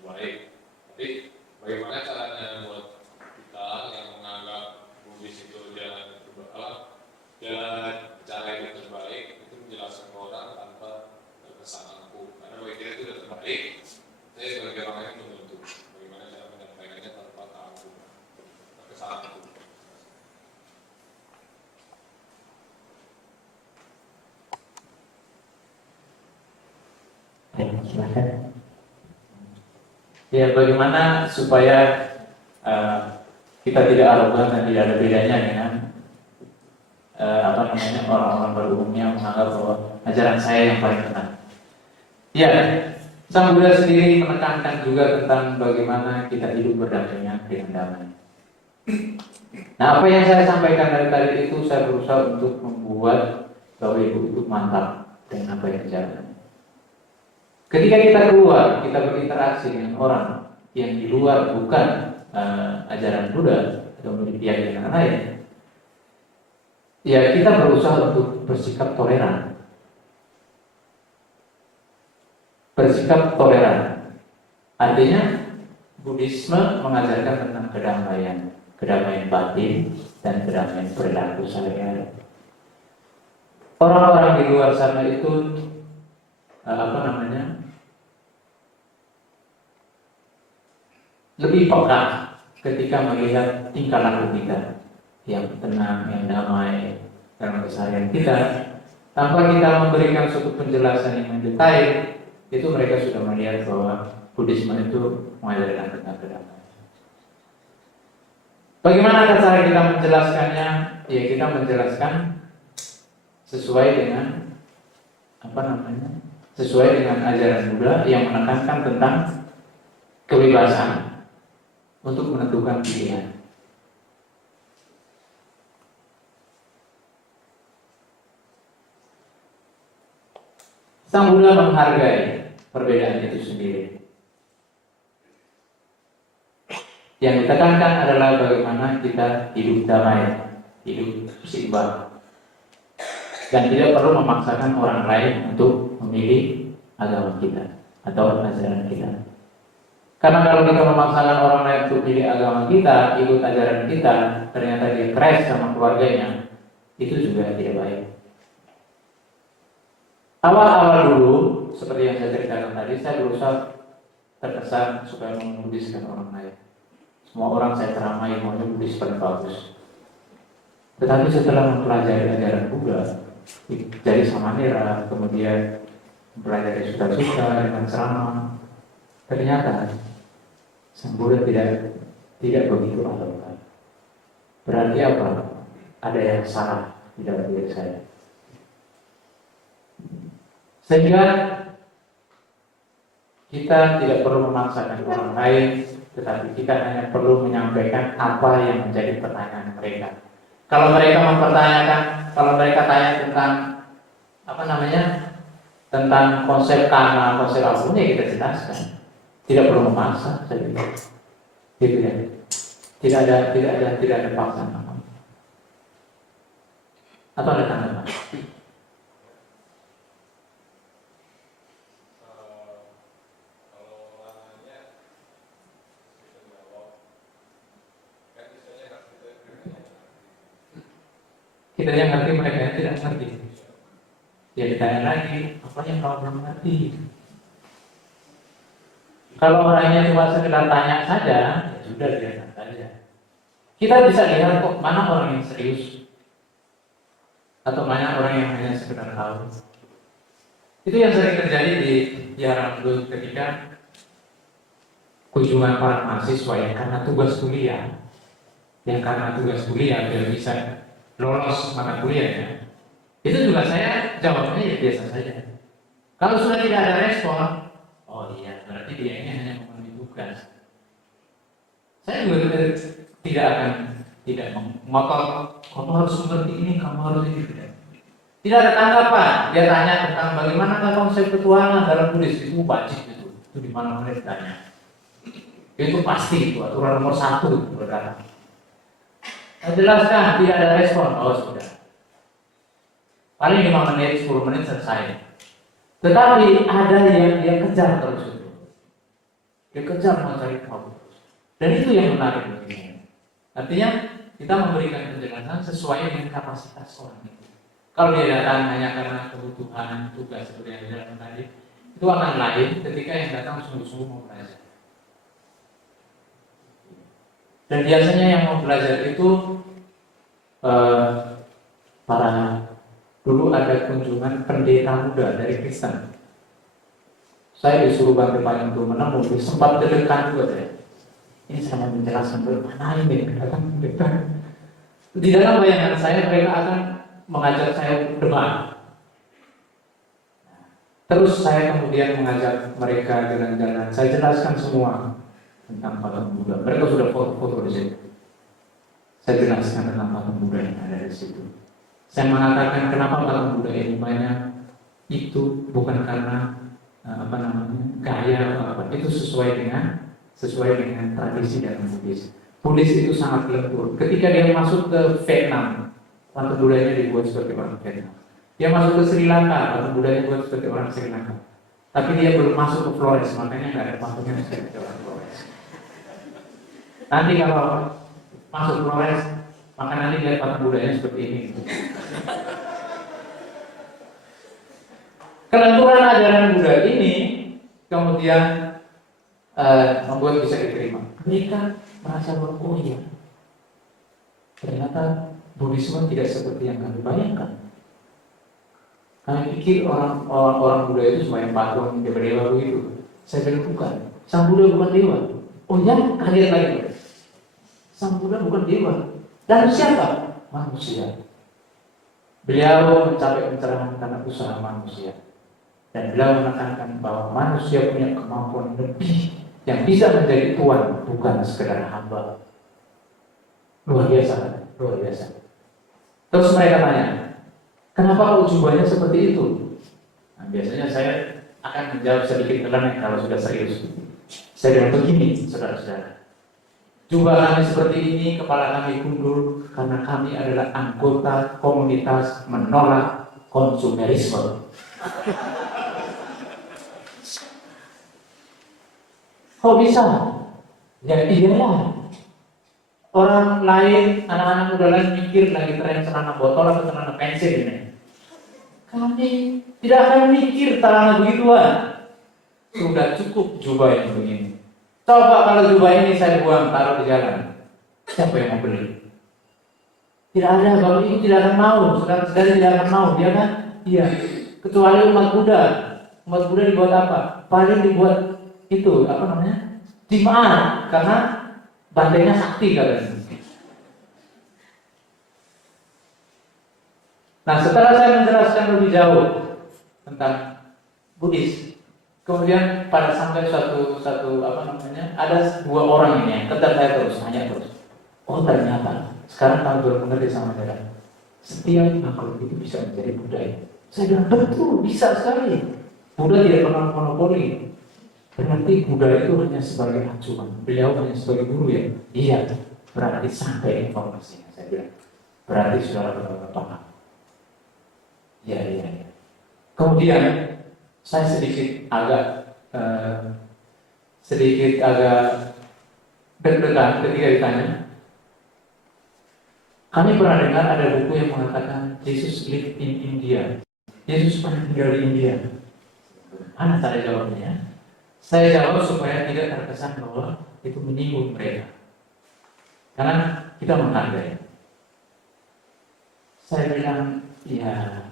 baik. Tapi bagaimana caranya buat kita yang menganggap Buddhis itu jalan cara yang terbaik itu menjelaskan ke orang tanpa terkesan angkuh. Karena bagi kita Ya, bagaimana supaya kita tidak arogan dan tidak ada bedanya dengan orang-orang pada umumnya menganggap bahwa ajaran saya yang paling benar. Ya, Sang Buddha sendiri menekankan juga tentang bagaimana kita hidup berdampingan dengan damai. Nah, apa yang saya sampaikan dari tadi itu saya berusaha untuk membuat bahwa ibu itu mantap dengan apa yang dijalankan. Ketika kita keluar, kita berinteraksi dengan orang yang di luar bukan ajaran Buddha atau keyakinan lain, ya kita berusaha untuk bersikap toleran. Bersikap toleran. Artinya Buddhisme mengajarkan tentang kedamaian batin dan kedamaian perilaku sehari-hari. Orang-orang di luar sana itu lebih peka ketika melihat tingkah laku kita yang tenang, yang damai dalam keseharian kita, tanpa kita memberikan suatu penjelasan yang mendetail, itu mereka sudah melihat bahwa Buddhisme itu mengajarkan tentang kedamaian. Bagaimana cara kita menjelaskannya? Ya, kita menjelaskan sesuai dengan sesuai dengan ajaran Buddha yang menekankan tentang kebebasan untuk menentukan pilihan. Sang Buddha menghargai perbedaan itu sendiri. Yang ditekankan adalah bagaimana kita hidup damai, hidup seimbang, dan tidak perlu memaksakan orang lain untuk memilih agama kita atau ajaran kita. Karena kalau kita memaksakan orang lain untuk pilih agama kita, ikut ajaran kita, ternyata dia crash sama keluarganya, itu juga tidak baik. Awal-awal dulu, seperti yang saya ceritakan tadi, saya berusaha terkesan supaya membudiskan orang lain. Semua orang saya ceramai maunya Buddhis paling bagus. Tetapi setelah mempelajari ajaran Buddha, dari Samanera, kemudian mempelajari Sutta-Sutta dengan ceramah, ternyata Sang Buddha tidak begitu arogan. Berarti apa? Ada yang salah di dalam diri saya. Sehingga kita tidak perlu memaksakan orang lain, tetapi kita hanya perlu menyampaikan apa yang menjadi pertanyaan mereka. Kalau mereka tanya tentang tentang konsep karma, konsep apapun, ya kita jelaskan. Tidak perlu memaksa, saya bilang. Gitu ya. Tidak ada paksaan apa. Atau ada tanggapan? Kita yang ngerti, mereka yang tidak ngerti. Ya ditanya lagi, apa yang kau belum ngerti? Kalau orangnya cuma sekedar tanya saja, ya sudah biarkan saja. Kita bisa lihat kok mana orang yang serius atau mana orang yang hanya sekedar tahu. Itu yang sering terjadi di Arab ketika kunjungan para mahasiswa yang karena tugas kuliah, biar bisa lolos mata kuliahnya. Itu juga saya jawabnya ya biasa saja. Kalau sudah tidak ada respon, oh iya, berarti dia ini hanya memenuhi tugas. Saya juga tidak mengotot, kamu harus seperti ini, kamu harus ini. Tidak ada tanggapan. Dia tanya tentang bagaimana konsep ketuhanan dalam Buddhis, itu wajib itu di mana-mana ditanya. Itu pasti itu aturan nomor 1 itu berkata. Jelaskan, tidak ada respon, oh sudah. Paling 5 menit, 10 menit selesai. Tetapi ada yang dia kejar terus itu. Dia kejar mencari tahu. Dan itu yang menarik bagi saya. Artinya kita memberikan penjelasan sesuai dengan kapasitas orang itu. Kalau dia datang hanya karena kebutuhan tugas seperti yang dijelaskan tadi, itu akan lain ketika yang datang sungguh-sungguh mau belajar. Dan biasanya yang mau belajar itu dulu ada kunjungan pendeta muda dari Kristen. Saya disuruh bantu Pak untuk menemu, sempat deg-degan juga saya. Ini saya mau menjelaskan mana ini datang dekat. Di dalam bayangan saya mereka akan mengajak saya untuk debat. Terus saya kemudian mengajak mereka jalan-jalan. Saya jelaskan semua tentang patung Buddha. Mereka sudah foto-foto di situ. Saya jelaskan tentang patung Buddha yang ada di situ. Saya mengatakan kenapa patung Buddha ini banyak. Itu bukan karena gaya atau apa. Itu sesuai dengan tradisi dalam Buddhis. Buddhis itu sangat lentur. Ketika dia masuk ke Vietnam, patung Buddha-nya dibuat seperti orang Vietnam. Dia masuk ke Sri Lanka, patung Buddha-nya dibuat seperti orang Sri Lanka. Tapi dia belum masuk ke Flores, makanya nggak ada patungnya seperti orang Flores. Nanti kalau masuk Flores, maka nanti lihat patung Buddha-nya seperti ini. Kelenturan ajaran Buddha ini kemudian membuat bisa diterima. Mereka merasa bahwa oh iya, ternyata Buddhisme tidak seperti yang kami bayangkan. Kami pikir orang Buddha itu semacam patung dewa begitu. Saya bilang bukan. Sang Buddha bukan dewa. Oh ya, kaget lagi. Sang Buddha bukan dewa. Lalu siapa? Manusia. Beliau mencapai pencerahan karena usaha manusia. Dan beliau menekankan bahwa manusia punya kemampuan lebih yang bisa menjadi tuan, bukan sekedar hamba. Luar biasa, luar biasa. Terus mereka tanya, kenapa ujubahnya seperti itu? Nah, biasanya saya akan menjawab sedikit nyeleneh kalau sudah serius. Saya bilang begini, saudara-saudara. Jubah kami seperti ini, kepala kami gundul karena kami adalah anggota komunitas menolak konsumerisme. Kok bisa? Ya iyalah. Orang lain, anak-anak muda lain mikir lagi tren celana botol atau celana pensil ini. Kami tidak akan mikir celana begituan. Sudah cukup jubah yang begini. Coba kalau jubah ini saya buang taruh di jalan, siapa yang mau beli? Tidak ada, kalau ini tidak akan mau, saudara-saudara tidak akan mau, dia kan? Iya. Kecuali umat Buddha. Umat Buddha dibuat apa? Paling dibuat itu apa namanya? Jimat, karena bantainya sakti katanya. Nah, setelah saya menjelaskan lebih jauh tentang Buddhis, kemudian pada sampai suatu apa namanya? Ada dua orang ini yang kejar saya terus, nanya terus. Oh ternyata sekarang kamu baru mengerti sama saya. Setiap makhluk itu bisa menjadi Buddha. Saya bilang betul, bisa sekali. Buddha tidak pernah monopoli. Berarti Buddha itu hanya sebagai acuan. Beliau hanya sebagai guru ya. Iya, berarti sampai informasinya. Saya bilang, berarti saudara benar-benar paham. Iya. Kemudian saya sedikit agak deg-degan ketika ditanya. Kami pernah dengar ada buku yang mengatakan Jesus lived in India. Yesus pernah tinggal di India. Mana cara jawabnya? Saya jawab supaya tidak terkesan bahwa itu menyinggung mereka. Karena kita menghargai. Saya bilang, ya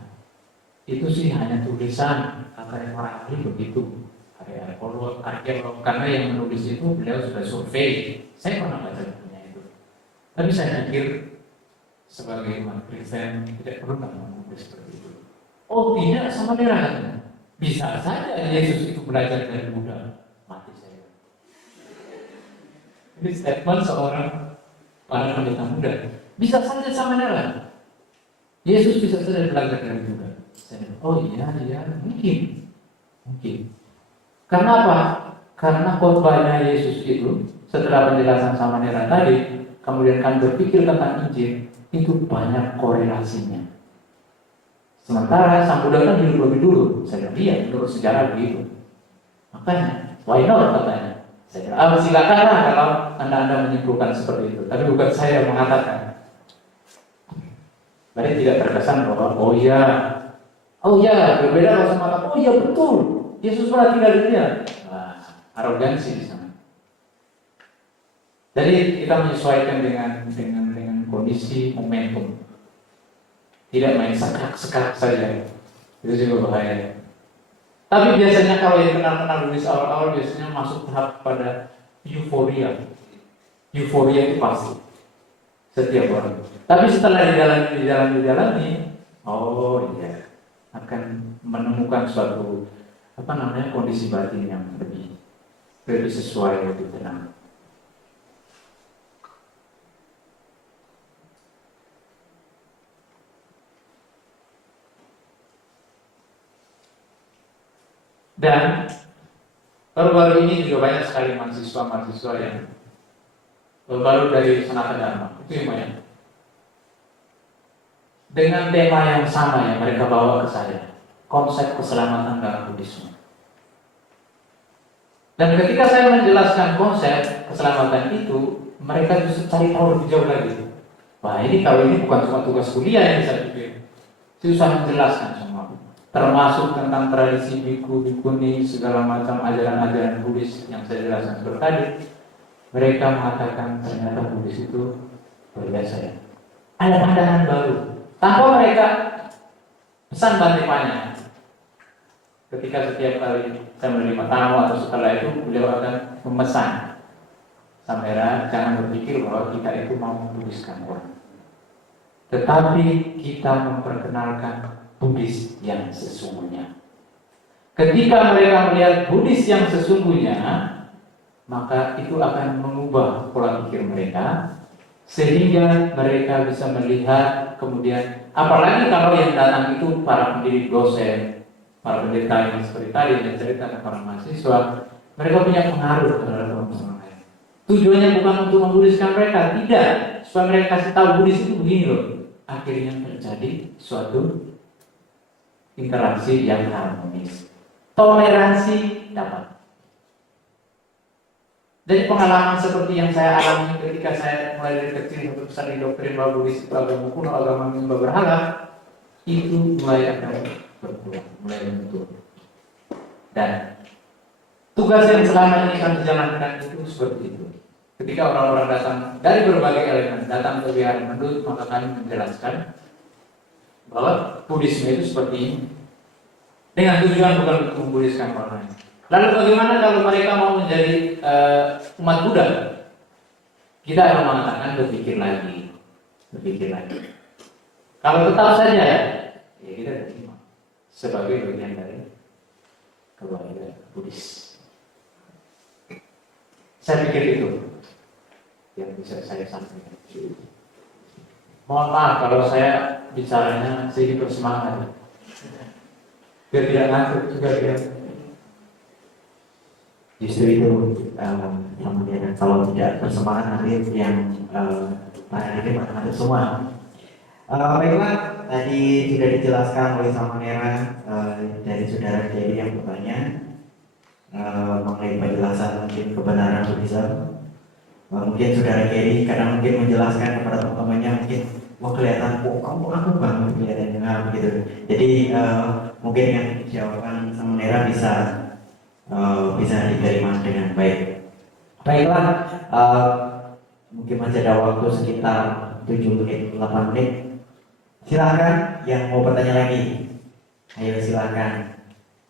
itu sih hanya tulisan kata orang ahli begitu. Arkeolog, karena yang menulis itu beliau sudah survei. Saya pernah baca bukunya itu. Tapi saya pikir sebagai umat Kristen tidak perlu menulis seperti itu. Oh tidak, sama katanya. Bisa saja Yesus itu belajar dari Buddha. Mati saya. Ini statement seorang para pendeta muda. Bisa saja sama merah. Yesus bisa saja belajar dari Buddha. Oh iya, mungkin. Karena apa? Karena khotbahnya Yesus itu setelah penjelasan sama merah tadi, kemudian kami berpikir tentang Injil, itu banyak korelasinya. Sementara Sang Buddha kan hidup lebih dulu. Saya bilang, iya, menurut sejarah begitu. Makanya, why not katanya. Saya bilang, silakanlah kalau Anda menyimpulkan seperti itu. Tapi bukan saya yang mengatakan. Berarti tidak terkesan bahwa, oh iya, berbeda kalau sama kata, oh iya betul, Yesus pernah tinggal di dunia. Nah, arogansi di sana. Jadi kita menyesuaikan dengan kondisi momentum. Tidak main sekak saja. Itu juga bahaya. Tapi biasanya kalau yang kenal-kenal Buddhis awal-awal biasanya masuk tahap pada euforia. Euforia itu pasti setiap orang. Tapi setelah dijalani, oh iya, akan menemukan suatu kondisi batin yang lebih sesuai, lebih tenang. Dan baru-baru ini juga banyak sekali mahasiswa yang baru dari Sanata Dharma, itu yang banyak. Dengan tema yang sama yang mereka bawa ke saya, konsep keselamatan dalam Buddhisme. Dan ketika saya menjelaskan konsep keselamatan itu, mereka justru cari tahu lebih jauh lagi. Wah, kalau ini bukan cuma tugas kuliah yang bisa dipilih. Susah menjelaskan semua. Termasuk tentang tradisi biku, bikuni, segala macam ajaran-ajaran Buddhis yang saya jelaskan seperti tadi. Mereka mengatakan ternyata Buddhis itu luar biasa ya. Ada pandangan baru. Tanpa mereka pesan bantimanya. Ketika setiap kali saya menerima tamu atau setelah itu, beliau akan memesan. Samera, jangan berpikir bahwa kita itu mau membudiskan orang. Tetapi kita memperkenalkan Buddhis yang sesungguhnya. Ketika mereka melihat Buddhis yang sesungguhnya, maka itu akan mengubah pola pikir mereka, sehingga mereka bisa melihat kemudian, apalagi kalau yang datang itu para pendidik dosen, para pendeta yang seperti tadi yang ceritakan para mahasiswa, mereka punya pengaruh terhadap orang lain. Tujuannya bukan untuk membudiskan mereka, tidak, supaya mereka kasih tahu Buddhis itu begini loh. Akhirnya terjadi suatu interaksi yang harmonis, toleransi dapat. Dari pengalaman seperti yang saya alami ketika saya mulai dari kecil untuk besar di doktrin bahwa Buddhis itu agama kuno, agama menyembah berhala, itu mulai akan berkurang, mulai menurun. Dan tugas yang selama ini kami jalankan itu seperti itu. Ketika orang-orang datang dari berbagai elemen datang ke wihara Mendut, maka kami menjelaskan bahwa Buddhisme itu seperti ini, dengan tujuan bukan untuk membudiskan orang lain. Lalu bagaimana kalau mereka mau menjadi umat Buddha? Kita akan mengatakan berpikir lagi. Kalau tetap saja, ya kita terima sebagai bagian dari keluarga Buddhis. Saya pikir itu yang bisa saya sampaikan. Mohon maaf kalau saya bicaranya sedikit bersemangat. Biar tidak ngantuk juga dia. Justru itu kemudian kalau tidak bersemangat nanti yang ini ngantuk semua. Baiklah, tadi sudah dijelaskan oleh Samanera dari saudara Jerry yang bertanya mengenai penjelasan mungkin kebenaran Buddhisme. Mungkin saudara Jerry kadang mungkin menjelaskan kepada teman-temannya mungkin kelihatan kamu banget kelihatannya begitu. Jadi mungkin yang jawaban Samanera bisa diterima dengan baik. Baiklah, mungkin masih ada waktu sekitar 7 menit, 8 menit. Silakan yang mau bertanya lagi. Ayo silakan.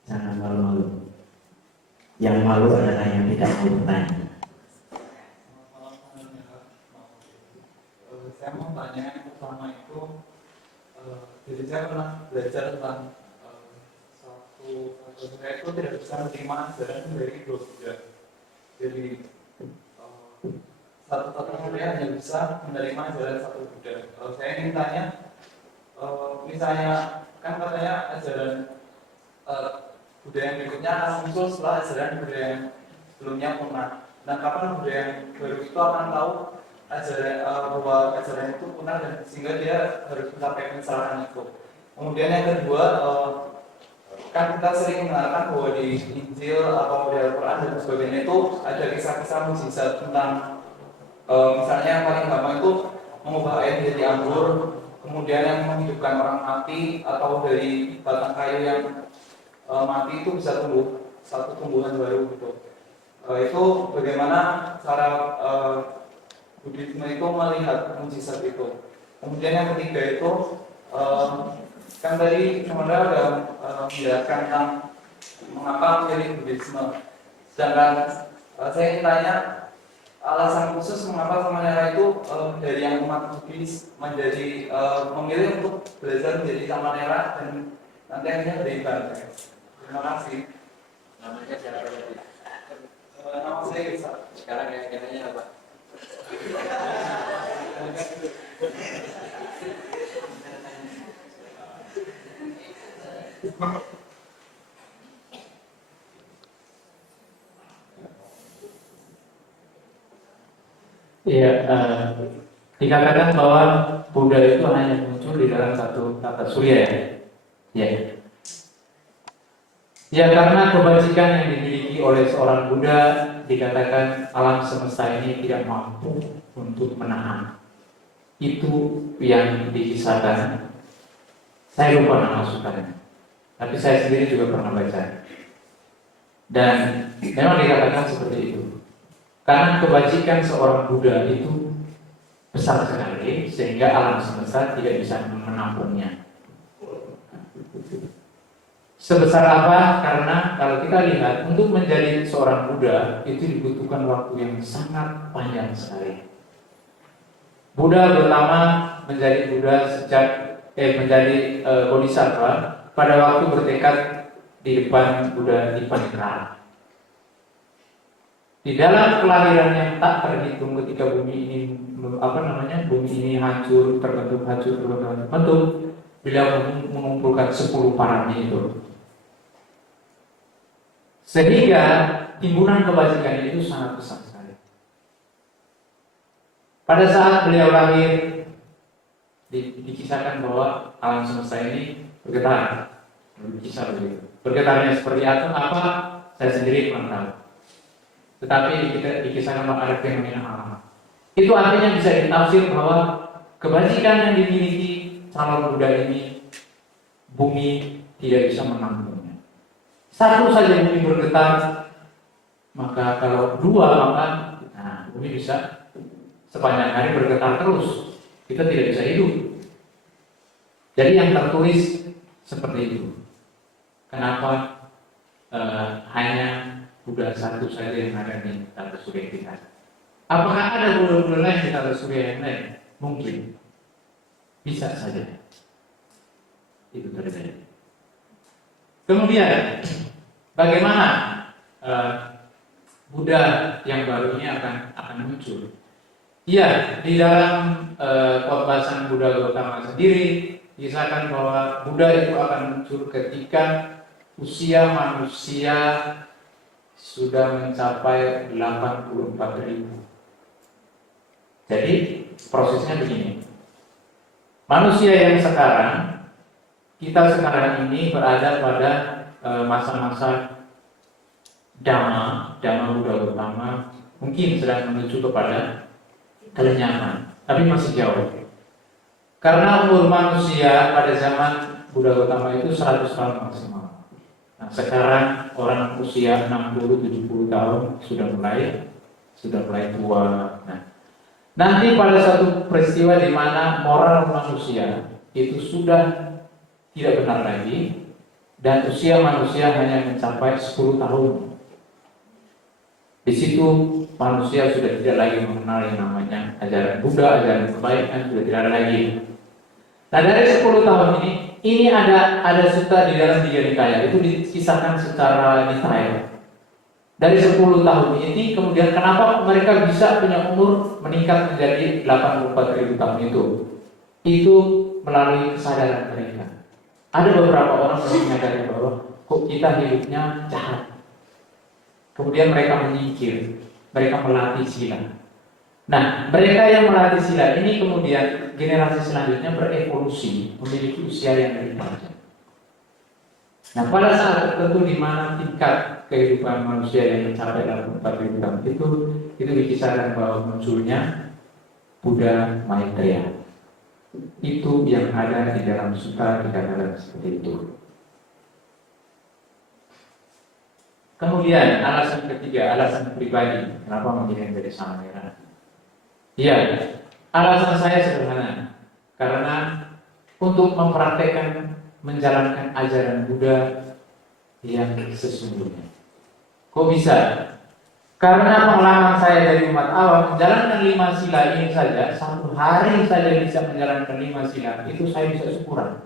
Jangan malu-malu. Yang malu adalah yang tidak mau bertanya. Saya mau tanya yang pertama itu, jadi saya pernah belajar tentang saya itu tidak bisa menerima ajaran dari dua Buddha. Jadi satu saya hanya bisa menerima ajaran satu Buddha. Saya ingin tanya, misalnya kan katanya ajaran Buddha yang berikutnya akan muncul setelah ajaran Buddha yang sebelumnya punah. Nah, kapan Buddha yang baru itu akan tahu ajaran bahwa ajaran itu punah dan sehingga dia harus mencapai kesalahan itu. Kemudian yang kedua, kan kita sering mengenalkan bahwa di Injil atau di Al-Quran dan sebagainya itu ada kisah-kisah mukjizat tentang misalnya yang paling gampang itu mengubah air menjadi anggur, kemudian yang menghidupkan orang mati, atau dari batang kayu yang mati itu bisa tumbuh satu tumbuhan baru gitu. Itu bagaimana cara Buddhisme itu melihat mukjizat itu. Kemudian yang ketiga itu kan tadi sebenarnya ada menjelaskan tentang mengapa memilih Buddhisme. Sedangkan saya ingin tanya alasan khusus mengapa Samanera itu dari yang umat Buddhis menjadi memilih untuk belajar menjadi Samanera dan nanti akhirnya beribadah. Terima kasih. Namanya siapa tadi? Nama saya Isa. Sekarang keyakinannya apa? Iya, dikatakan bahwa Buddha itu hanya muncul di dalam satu tata surya ya. Ya. Ya, karena kebajikan yang dimiliki oleh seorang Buddha dikatakan alam semesta ini tidak mampu untuk menahan. Itu yang dikisahkan. Saya lupa nama sukaranya, tapi saya sendiri juga pernah baca. Dan memang dikatakan seperti itu. Karena kebajikan seorang Buddha itu besar sekali sehingga alam semesta tidak bisa menampungnya. Sebesar apa? Karena kalau kita lihat untuk menjadi seorang Buddha itu dibutuhkan waktu yang sangat panjang sekali. Buddha pertama menjadi Buddha menjadi Bodhisattva pada waktu bertekad di depan Buddha Dipanitara. Di dalam kelahiran yang tak terhitung ketika bumi ini bumi ini hancur, terbentuk, beliau mengumpulkan 10 parami itu. Sehingga timbunan kebajikan itu sangat besar sekali. Pada saat beliau lahir, dikisahkan bahwa alam semesta ini bergetar. Berkisah begitu. Bergetarnya seperti apa? Saya sendiri kurang tahu. Tetapi dikisahkan bahwa ada fenomena alam. Itu artinya bisa ditafsir bahwa kebajikan yang dimiliki calon Buddha ini, bumi tidak bisa menampungnya. Satu saja bumi bergetar, maka kalau dua maka bumi bisa sepanjang hari bergetar terus. Kita tidak bisa hidup. Jadi yang tertulis seperti itu. Kenapa hanya Buddha satu saja yang ada di tata surya kita? Apakah ada Buddha-Buddha lain di tata surya yang lain? Mungkin. Bisa saja. Itu terjadi. Kemudian, bagaimana Buddha yang baru ini akan muncul? Ya, di dalam pembahasan Buddha Gautama sendiri disahkan bahwa Buddha itu akan muncul ketika usia manusia sudah mencapai 84.000. Jadi prosesnya begini. Manusia yang kita sekarang ini berada pada masa-masa Dhamma Buddha Gautama, mungkin sedang menuju kepada kelenyaman, tapi masih jauh. Karena umur manusia pada zaman Buddha Gautama itu 100 tahun maksimal. Nah, sekarang orang usia 60-70 tahun sudah mulai tua. Nah, nanti pada satu peristiwa di mana moral manusia itu sudah tidak benar lagi dan usia manusia hanya mencapai 10 tahun. Di situ manusia sudah tidak lagi mengenal yang namanya ajaran Buddha, ajaran kebaikan sudah tidak ada lagi. Nah, dari 10 tahun ini ada sutta di dalam Tiga Nikaya itu dikisahkan secara detail. Dari 10 tahun ini kemudian kenapa mereka bisa punya umur meningkat menjadi 84.000 tahun itu? Itu melalui kesadaran mereka. Ada beberapa orang yang menyadari bahwa kok kita hidupnya jahat. Kemudian mereka menyingkir, mereka melatih sila. Nah, mereka yang melatih sila ini kemudian generasi selanjutnya berevolusi memiliki usia yang lebih panjang. Nah, pada saat tertentu di mana tingkat kehidupan manusia yang mencapai 84.000 tahun itu dikisahkan bahwa munculnya Buddha Maitreya. Itu yang ada di dalam sutta dikatakan seperti itu. Kemudian alasan ketiga, alasan pribadi, kenapa memilih menjadi Samanera? Ya, alasan saya sederhana, karena untuk mempraktekkan menjalankan ajaran Buddha yang sesungguhnya. Kok bisa? Karena pengalaman saya dari umat awam, menjalankan 5 sila ini saja, 1 hari saja bisa menjalankan 5 sila, itu saya bisa syukuran.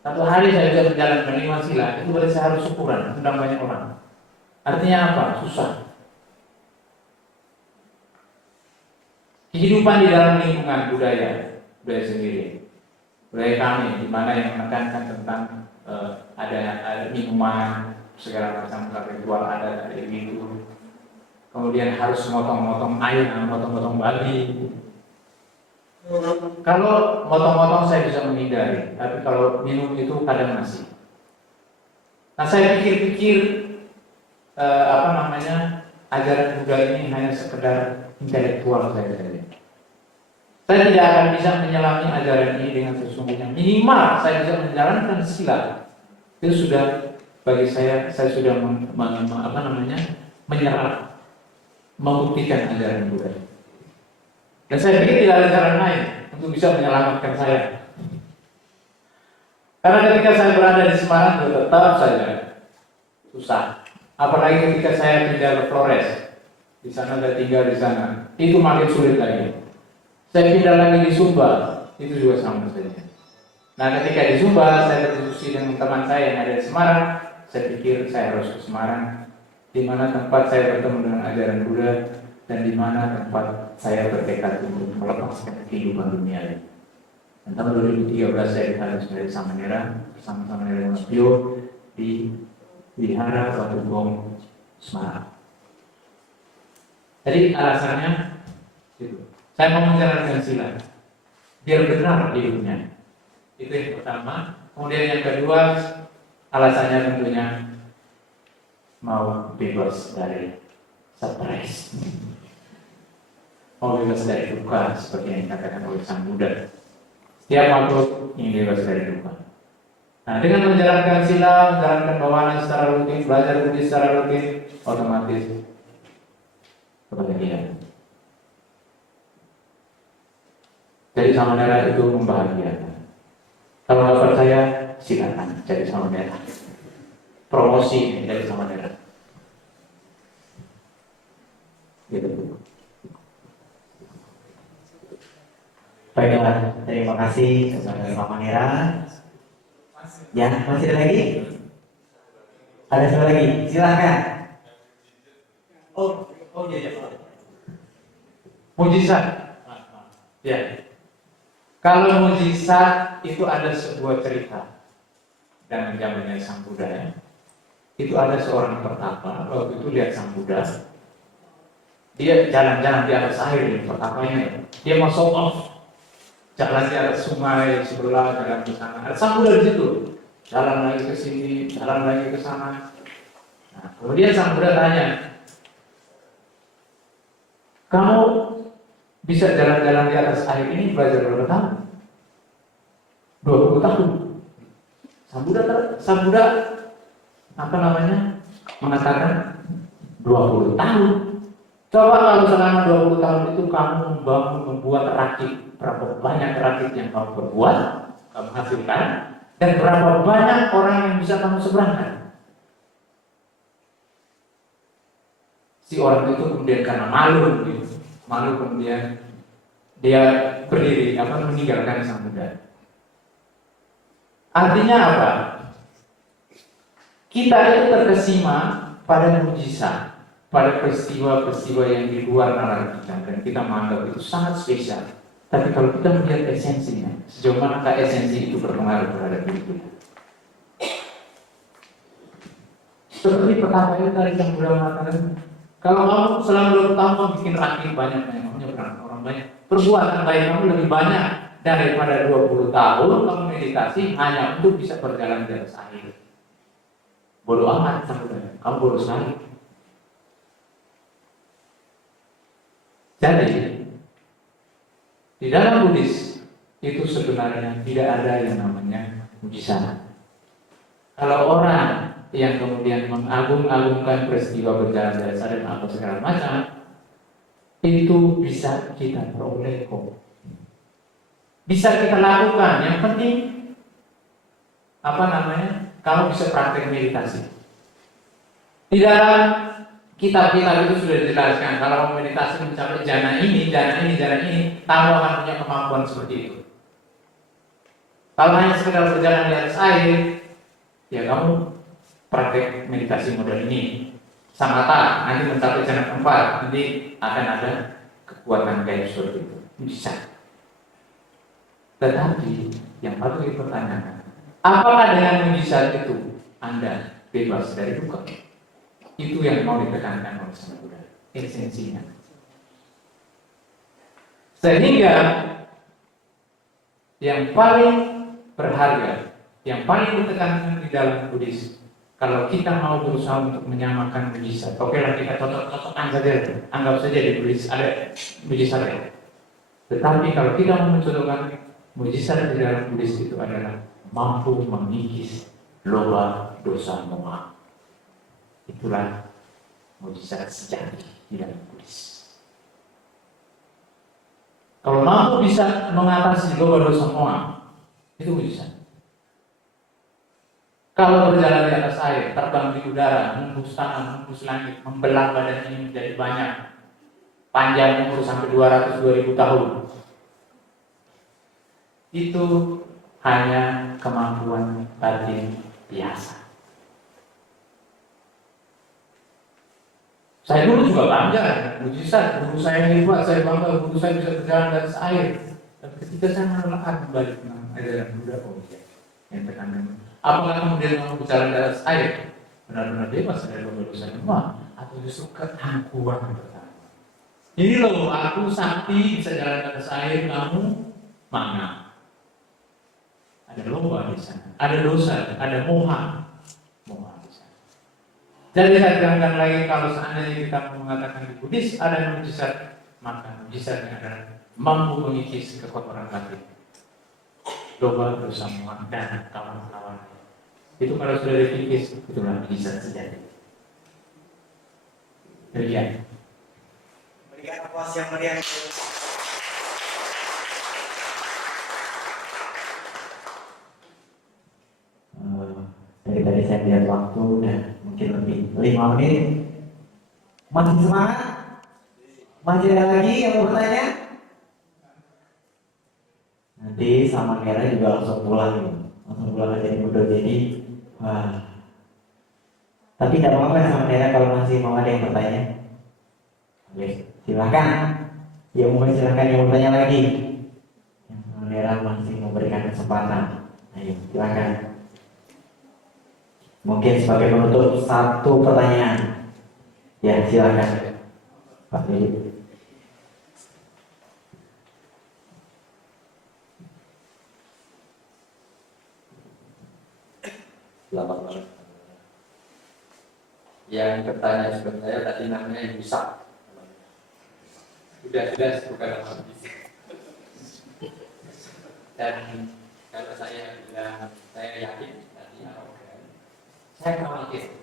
1 hari saya bisa menjalankan 5 sila, itu berarti saya harus syukuran, undang banyak orang. Artinya apa? Susah. Kehidupan di dalam lingkungan budaya sendiri, budaya kami, di mana yang menekankan tentang ada minuman, segala macam ritual adat ada itu. Kemudian harus motong-motong ayam, motong-motong babi. Kalau motong-motong saya bisa menghindari, tapi kalau minum itu kadang masih. Nah saya pikir-pikir ajaran Buddha ini hanya sekedar intelektual saya saja. Saya tidak akan bisa menyelami ajaran ini dengan sesungguhnya. Minimal saya bisa menjalankan sila. Itu sudah bagi saya sudah menyerap, membuktikan ajaran Buddha. Dan saya pikir tidak ada cara lain untuk bisa menyelamatkan saya. Karena ketika saya berada di Semarang tetap saja susah. Apalagi ketika saya tinggal ke Flores, di sana saya tinggal di sana, itu makin sulit lagi. Saya pindah lagi di Sumba, itu juga sama saja. Nah ketika di Sumba, saya berdiskusi dengan teman saya yang ada di Semarang. Saya pikir saya harus ke Semarang, di mana tempat saya bertemu dengan ajaran Buddha dan di mana tempat saya bertekad untuk melepaskan kehidupan dunia ini. Dan tahun 2013 saya diharus dari Samanera bersama Samanera Mas Bio di Wihara Batu Gong Semarang. Jadi alasannya itu. Saya mau menjalankan sila biar benar hidupnya. Itu yang pertama. Kemudian yang kedua, alasannya tentunya mau bebas dari stres, mau bebas dari duka seperti yang dikatakan oleh Sang Buddha. Setiap makhluk ingin bebas dari duka. Nah, dengan menjalankan sila, menjalankan bawana secara rutin, belajar Buddhis secara rutin, otomatis kebahagiaan. Jadi Samanera itu membahagiakan. Kalau nggak percaya, silakan jadi Samanera. Promosi dari Samanera. Gitu. Baiklah, terima kasih kepada Samanera. Ya, masih ada lagi? Ada satu lagi, silakan. Oh iya. Mujizat. Ya. Kalau mujizat itu ada sebuah cerita dan zamannya Sang Buddha ya. Itu ada seorang pertapa, waktu itu lihat Sang Buddha. Dia jalan-jalan di atas air di pertapanya. Dia mau show off. Jalan di atas sungai sebelah, jalan ke sana. Ada Sang Buddha di situ. Jalan lagi ke sini, jalan lagi ke sana. Nah, kemudian Sang Buddha tanya, kamu bisa jalan-jalan di atas air ini belajar berapa tahun? 20 tahun. Sang Buddha mengatakan 20 tahun. Coba kalau selama 20 tahun itu kamu membuat rakit, berapa banyak rakit yang kamu berbuat, kamu hasilkan, dan berapa banyak orang yang bisa kamu seberangkan. Si orang itu kemudian karena malu kemudian dia berdiri, meninggalkan Sang Buddha. Artinya apa? Kita itu terkesima pada mujizat, pada peristiwa-peristiwa yang di luar nalar kita, dan kita menganggap itu sangat spesial. Tapi kalau kita melihat esensinya, sejauh manakah esensi itu berpengaruh terhadap diri kita? Seperti pertama itu tadi Sang Buddha mengatakan, kalau kamu selama 20 tahun kamu bikin rakit banyak, orang banyak, perbuatan baik kamu lebih banyak daripada 20 tahun kamu meditasi hanya untuk bisa berjalan di atas air. Bodoh amat, Sang Buddha, kamu bodoh sekali. Jadi di dalam Buddhis itu sebenarnya tidak ada yang namanya mujizat. Kalau orang yang kemudian mengagung-agungkan peristiwa berjalan dari sadar atau segala macam, itu bisa kita peroleh kok. Bisa kita lakukan. Yang penting Kalau bisa praktek meditasi. Di dalam kitab-kitab itu sudah dijelaskan kalau meditasi mencapai jana ini, kamu akan punya kemampuan seperti itu. Kalau hanya sekedar berjalan di atas air, ya kamu praktek meditasi model ini. Samata nanti mencapai jana keempat, nanti akan ada kekuatan gaib seperti itu. Bisa. Tetapi yang patut dipertanyakan, apakah dengan mujizat itu Anda bebas dari duka? Itu yang mau ditekankan oleh Sang Buddha, esensinya. Sehingga yang paling berharga, yang paling ditekankan di dalam Buddhis, kalau kita mau berusaha untuk menyamakan mujizat, oke lah kita cocok-cocokan saja, anggap saja di Buddhis ada mujizat ya. Tetapi kalau kita mau mencontohkan mujizat di dalam Buddhis itu adalah mampu mengikis loba, dosa, moha. Itulah mujizat sejati di dalam Buddhis. Kalau mampu bisa mengatasi loba, dosa, moha, itu mujizat. Kalau berjalan di atas air, terbang di udara, menembus tanah, menembus langit, membelah badan ini menjadi banyak, panjang umur sampai 200-2000 tahun, itu hanya kemampuan batin biasa. Saya dulu juga bangga, mujizat, guru saya hebat, saya bangga, guru saya bisa berjalan di atas air. Tapi ketika saya menelaah kembali dengan ajaran Buddha, yang tekanan, apakah kemudian kamu berjalan di atas air benar-benar bebas dari dosa semua, atau justru keangkuhan pertama? Ini loh, aku sakti bisa jalan di atas air, kamu mana? Ada loba di sana, ada dosa, ada moha di sana. Jadi saya terangkan lagi, kalau seandainya kita mengatakan di Buddhis ada mujizat, maka mujizatnya adalah mampu mengikis kekotoran batin, loba, dosa, moha, dan kawan-kawan. Itu kalau sudah dikikis, itulah mujizat sejati. Demikian. Berikan aplaus yang meriah. Dari tadi saya lihat waktu udah mungkin lebih 5 menit. Masih semangat? Masih ada lagi yang mau bertanya? Nanti sama Mera juga langsung pulang nih. Langsung pulang aja di Budo. Jadi wah. Tapi tidak apa-apa ya sama Mera kalau masih mau ada yang bertanya. Oke, silakan. Yang mau silakan yang mau bertanya lagi. Yang sama Mera masih memberikan kesempatan. Ayo, silakan. Mungkin sebagai penutup satu pertanyaan. Ya, silakan. Pak Lili. Selamat malam. Yang bertanya seperti saya tadi namanya Yusak. Sudah jelas bukan nama bisik. Dan kalau saya bilang saya yakin tadi saya khawatir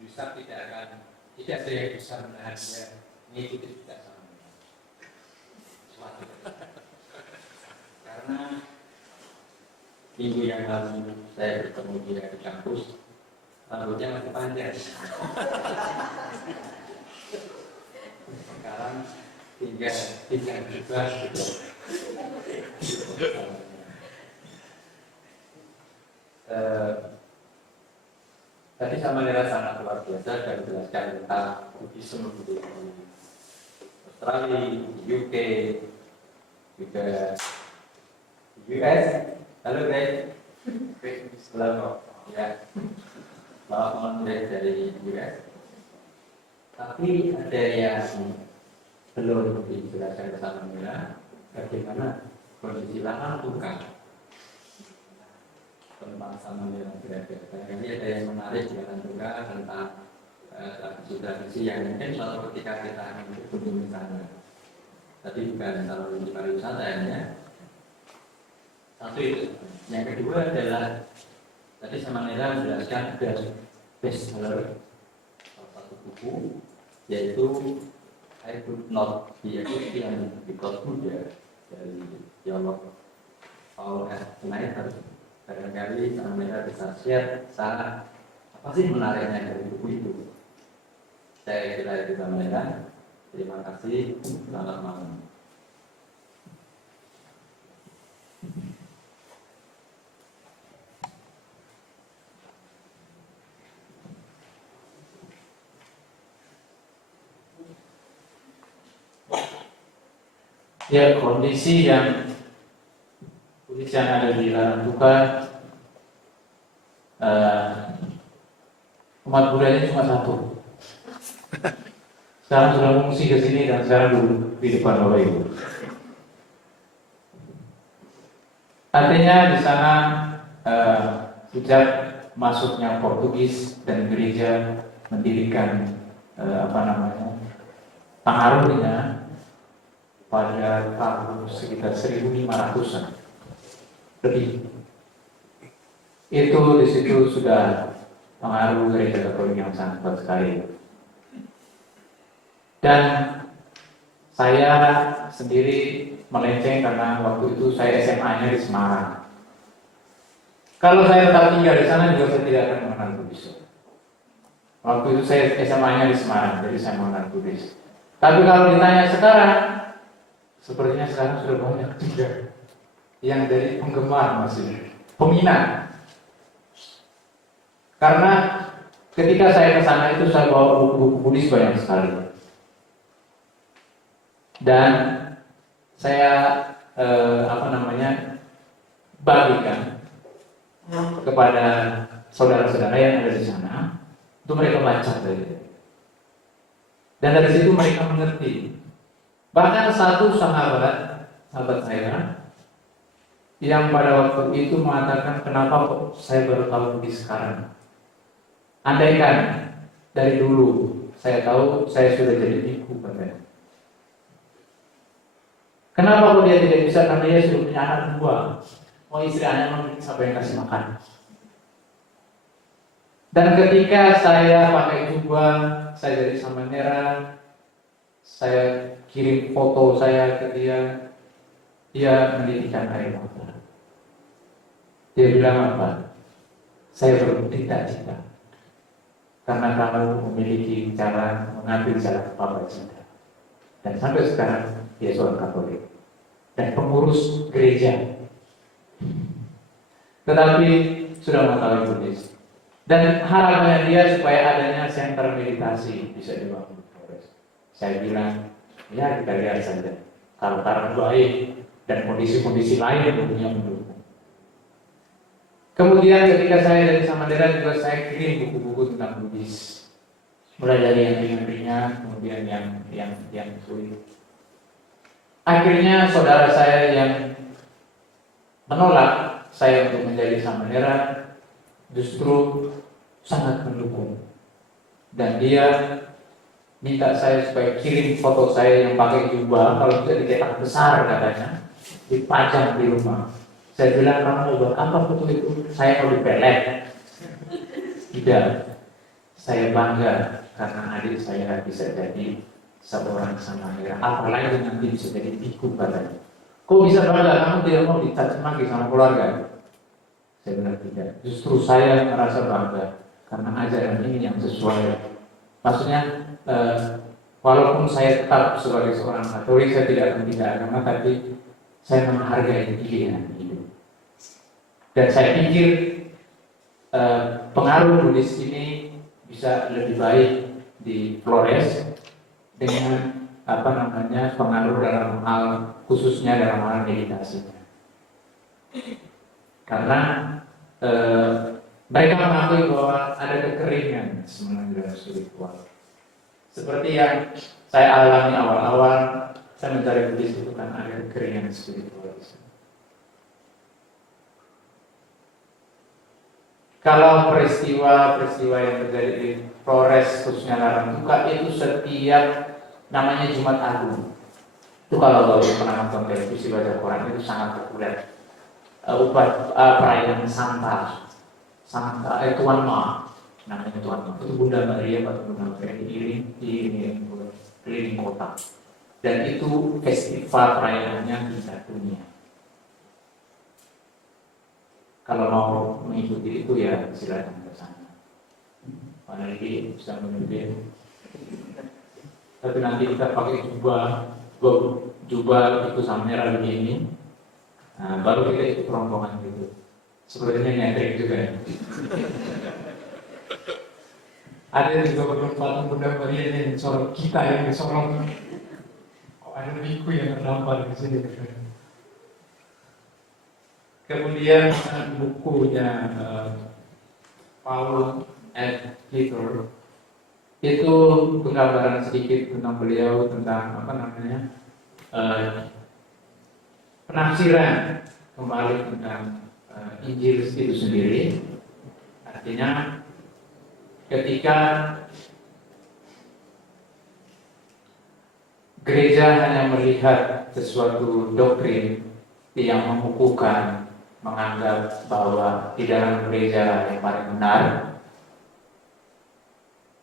Yusak tidak ada yang bisa menahan dia mengikuti kita sama suatu. Karena minggu yang lalu saya bertemu dia di kampus, rambutnya masih panjang. Sekarang tinggal juga gitu. Tadi sama Lera sangat luar biasa dan menjelaskan tentang Buddhisme di Australia, UK, juga US. Halo guys, selamat ya, selamat dari US. Tapi ada yang belum dijelaskan bersama Mira, bagaimana kondisi lahan tukang tentang sama Mira berada. Ini ada yang menarik di lahan tukang tentang tradisi yang mungkin suatu ketika kita akan berkunjung di sana. Tadi bukan kalau di pariwisata ya. Satu itu. Yang kedua adalah tadi sama Nera menjelaskan ada bestseller satu buku yaitu I Could Not Be a Christian Because Buddha dari teolog Paul S. Schneider. barangkali mereka bisa share salah apa sih menariknya dari buku itu. Saya kira itu sampaikan. Terima kasih. Selamat malam. Ya, kondisi yang ada di Larang Tuka, umat Buddhanya cuma satu. Sekarang sudah mengungsi ke sini dan sekarang duduk di depan Bapak Ibu. Artinya di sana sejak masuknya Portugis dan gereja mendirikan pengaruhnya pada tahun sekitar 1500-an lebih. Itu di situ sudah pengaruh gereja Katolik yang sangat kuat sekali. Dan saya sendiri melenceng karena waktu itu saya SMA-nya di Semarang. Kalau saya tetap tinggal di sana juga saya tidak akan mengenal Buddhis. Waktu itu saya SMA-nya di Semarang, jadi saya mengenal Buddhis. Tapi kalau ditanya sekarang, sepertinya sekarang sudah banyak juga yang dari penggemar masih peminat. Karena ketika saya ke sana itu saya bawa buku-buku Buddhis banyak sekali. Dan saya bagikan kepada saudara-saudara yang ada di sana untuk mereka baca dari. Dan dari situ mereka mengerti. Bahkan satu sahabat saya yang pada waktu itu mengatakan, kenapa kok saya baru tahu Buddhis sekarang? Andaikan dari dulu saya tahu, saya sudah jadi biku katanya. Kenapa kok dia tidak bisa? Karena dia sudah punya anak dua. Mau istri anak siapa yang kasih makan? Dan ketika saya pakai jubah, saya dari Samanera, saya kirim foto saya ke dia menitikkan air mata. Dia bilang apa? Saya bercita-cita karena kamu memiliki cara mengambil jalan Bapak cinta. Dan sampai sekarang dia seorang Katolik dan pengurus gereja. Tetapi sudah mengetahui Buddhis. Dan harapannya dia supaya adanya center meditasi bisa dibangun. Saya bilang, ya kita lihat saja. Kalau karena baik dan kondisi-kondisi lain tentunya mendukung. Kemudian ketika saya dari Samanera juga saya kirim buku-buku tentang Buddhis. Mulai dari yang ringan-ringan, kemudian yang sulit. Akhirnya saudara saya yang menolak saya untuk menjadi Samanera justru sangat mendukung. Dan dia minta saya supaya kirim foto saya yang pakai jubah, kalau bisa dicetak besar katanya, dipajang di rumah. Saya bilang, kamu buat apa foto itu? Saya mau dipelet. Tidak, saya bangga karena adik saya bisa jadi seorang Samanera. Apalagi nanti bisa jadi biku katanya. Kok bisa bangga? Kamu tidak mau dicaci maki sama keluarga? Saya bilang tidak. Justru saya merasa bangga karena ajaran ini yang sesuai. Maksudnya, walaupun saya tetap sebagai seorang Katolik, saya tidak akan pindah agama, tapi saya menghargai pilihan hidup. Dan saya pikir pengaruh Buddhis ini bisa lebih baik di Flores dengan pengaruh dalam hal khususnya dalam hal meditasinya. Karena mereka mengakui bahwa ada kekeringan sebenarnya spiritual. Seperti yang saya alami awal-awal saya mencari Buddhis itu kan ada kekeringan spiritual. Kalau peristiwa yang terjadi di Flores khususnya Larang Tuka itu setiap namanya Jumat Agung. Itu kalau pernah nonton televisi baca Quran itu sangat populer. Perayaan Santa Tuan Ma, namanya Tuan Ma. Itu Bunda Maria atau Bunda Maria di keliling kota. Dan itu festival perayaannya tingkat dunia. Kalau mau mengikuti itu ya silakan ke sana. Mana lagi bisa memimpin. Tapi nanti kita pakai jubah itu sama merah begini. Nah, baru kita ikut rombongan gitu. Sebenarnya nyentrik juga ya. Ada juga berlomba Bunda Maria yang sorot kita yang disorot. Oh, ada biku yang terdampar di sini. Kemudian bukunya Paul F. Peter itu penggambaran sedikit tentang beliau, tentang penafsiran kembali tentang Injil itu sendiri. Artinya ketika gereja hanya melihat sesuatu doktrin yang mengukuhkan, menganggap bahwa di dalam gereja yang paling benar,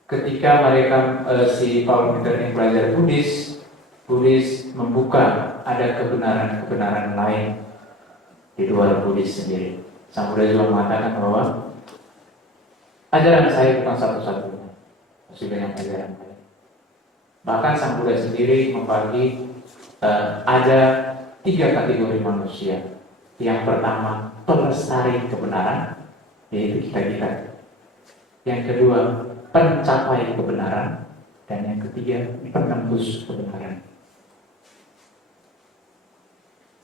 ketika mereka si Paul Peter yang belajar Buddhis membuka ada kebenaran lain di luar Buddhis sendiri. Sang Buddha juga mengatakan bahwa ajaran saya bukan satu-satunya, masih banyak ajaran lain. Bahkan Sang Buddha sendiri membagi ada 3 kategori manusia. Yang pertama, pelestari kebenaran, yaitu kita. Yang kedua, pencapai kebenaran. Dan yang ketiga, penembus kebenaran.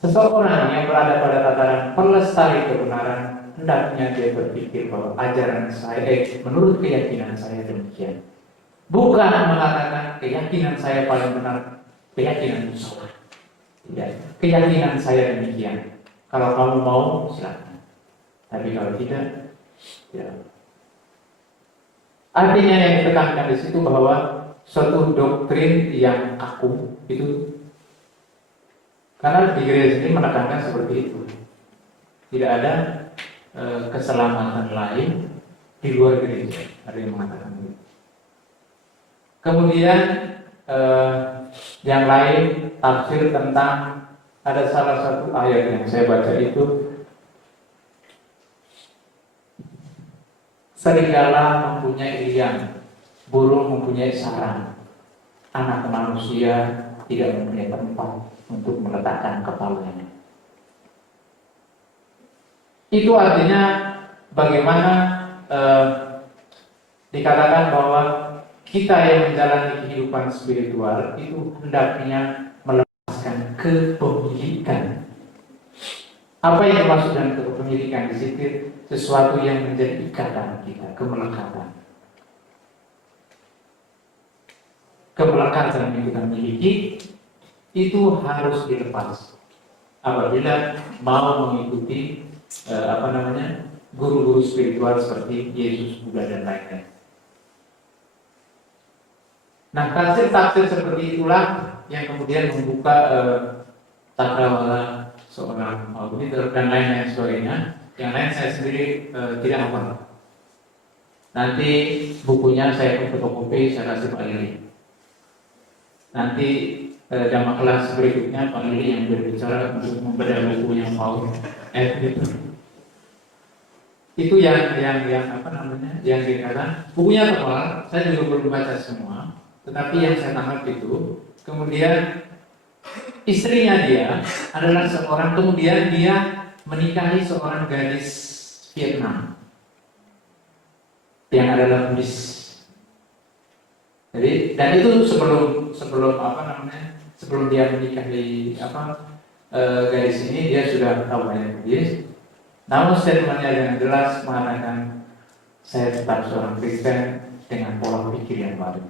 Seseorang yang berada pada tataran pelestari kebenaran, hendaknya dia berpikir bahwa ajaran saya, menurut keyakinan saya demikian. Bukan mengatakan keyakinan saya paling benar, keyakinan itu salah. Tidak, keyakinan saya demikian. Kalau kamu mau, silakan. Tapi kalau tidak, ya. Artinya yang ditekankan di situ bahwa suatu doktrin yang kaku itu, karena di gereja ini menekankan seperti itu. Tidak ada keselamatan lain di luar gereja. Ada yang mengatakan itu. Kemudian yang lain tafsir tentang, ada salah satu ayat yang saya baca itu, serigala mempunyai liang, burung mempunyai sarang, anak manusia tidak mempunyai tempat untuk meletakkan kepalanya. Itu artinya bagaimana dikatakan bahwa kita yang menjalani kehidupan spiritual itu hendaknya melepaskan kepemilikan. Apa yang dimaksud dengan kepemilikan di situ? Sesuatu yang menjadi ikatan kita, kemelekatan. Kemelekatan yang kita miliki itu harus dilepas apabila mau mengikuti guru-guru spiritual seperti Yesus, Buddha dan lainnya. Nah, tafsir-tafsir seperti itulah yang kemudian membuka cakrawala seorang Buddha dan lain-lain sebagainya. Yang lain saya sendiri tidak hafal. Nanti bukunya saya fotokopi, saya kasih Pak Lili. Nanti dalam kelas berikutnya Pak Lili yang berbicara untuk membedah buku yang mau itu yang yang dikatakan bukunya tebal. Saya juga belum baca semua, tetapi yang saya tangkap itu, kemudian istrinya dia adalah seorang, kemudian dia menikahi seorang gadis Vietnam yang adalah Buddhis. Jadi, dan itu sebelum dia menikahi gadis ini, dia sudah tahu banyak Buddhis. Namun statementnya dengan jelas mengatakan saya tetap seorang Kristen dengan pola pikir yang baru.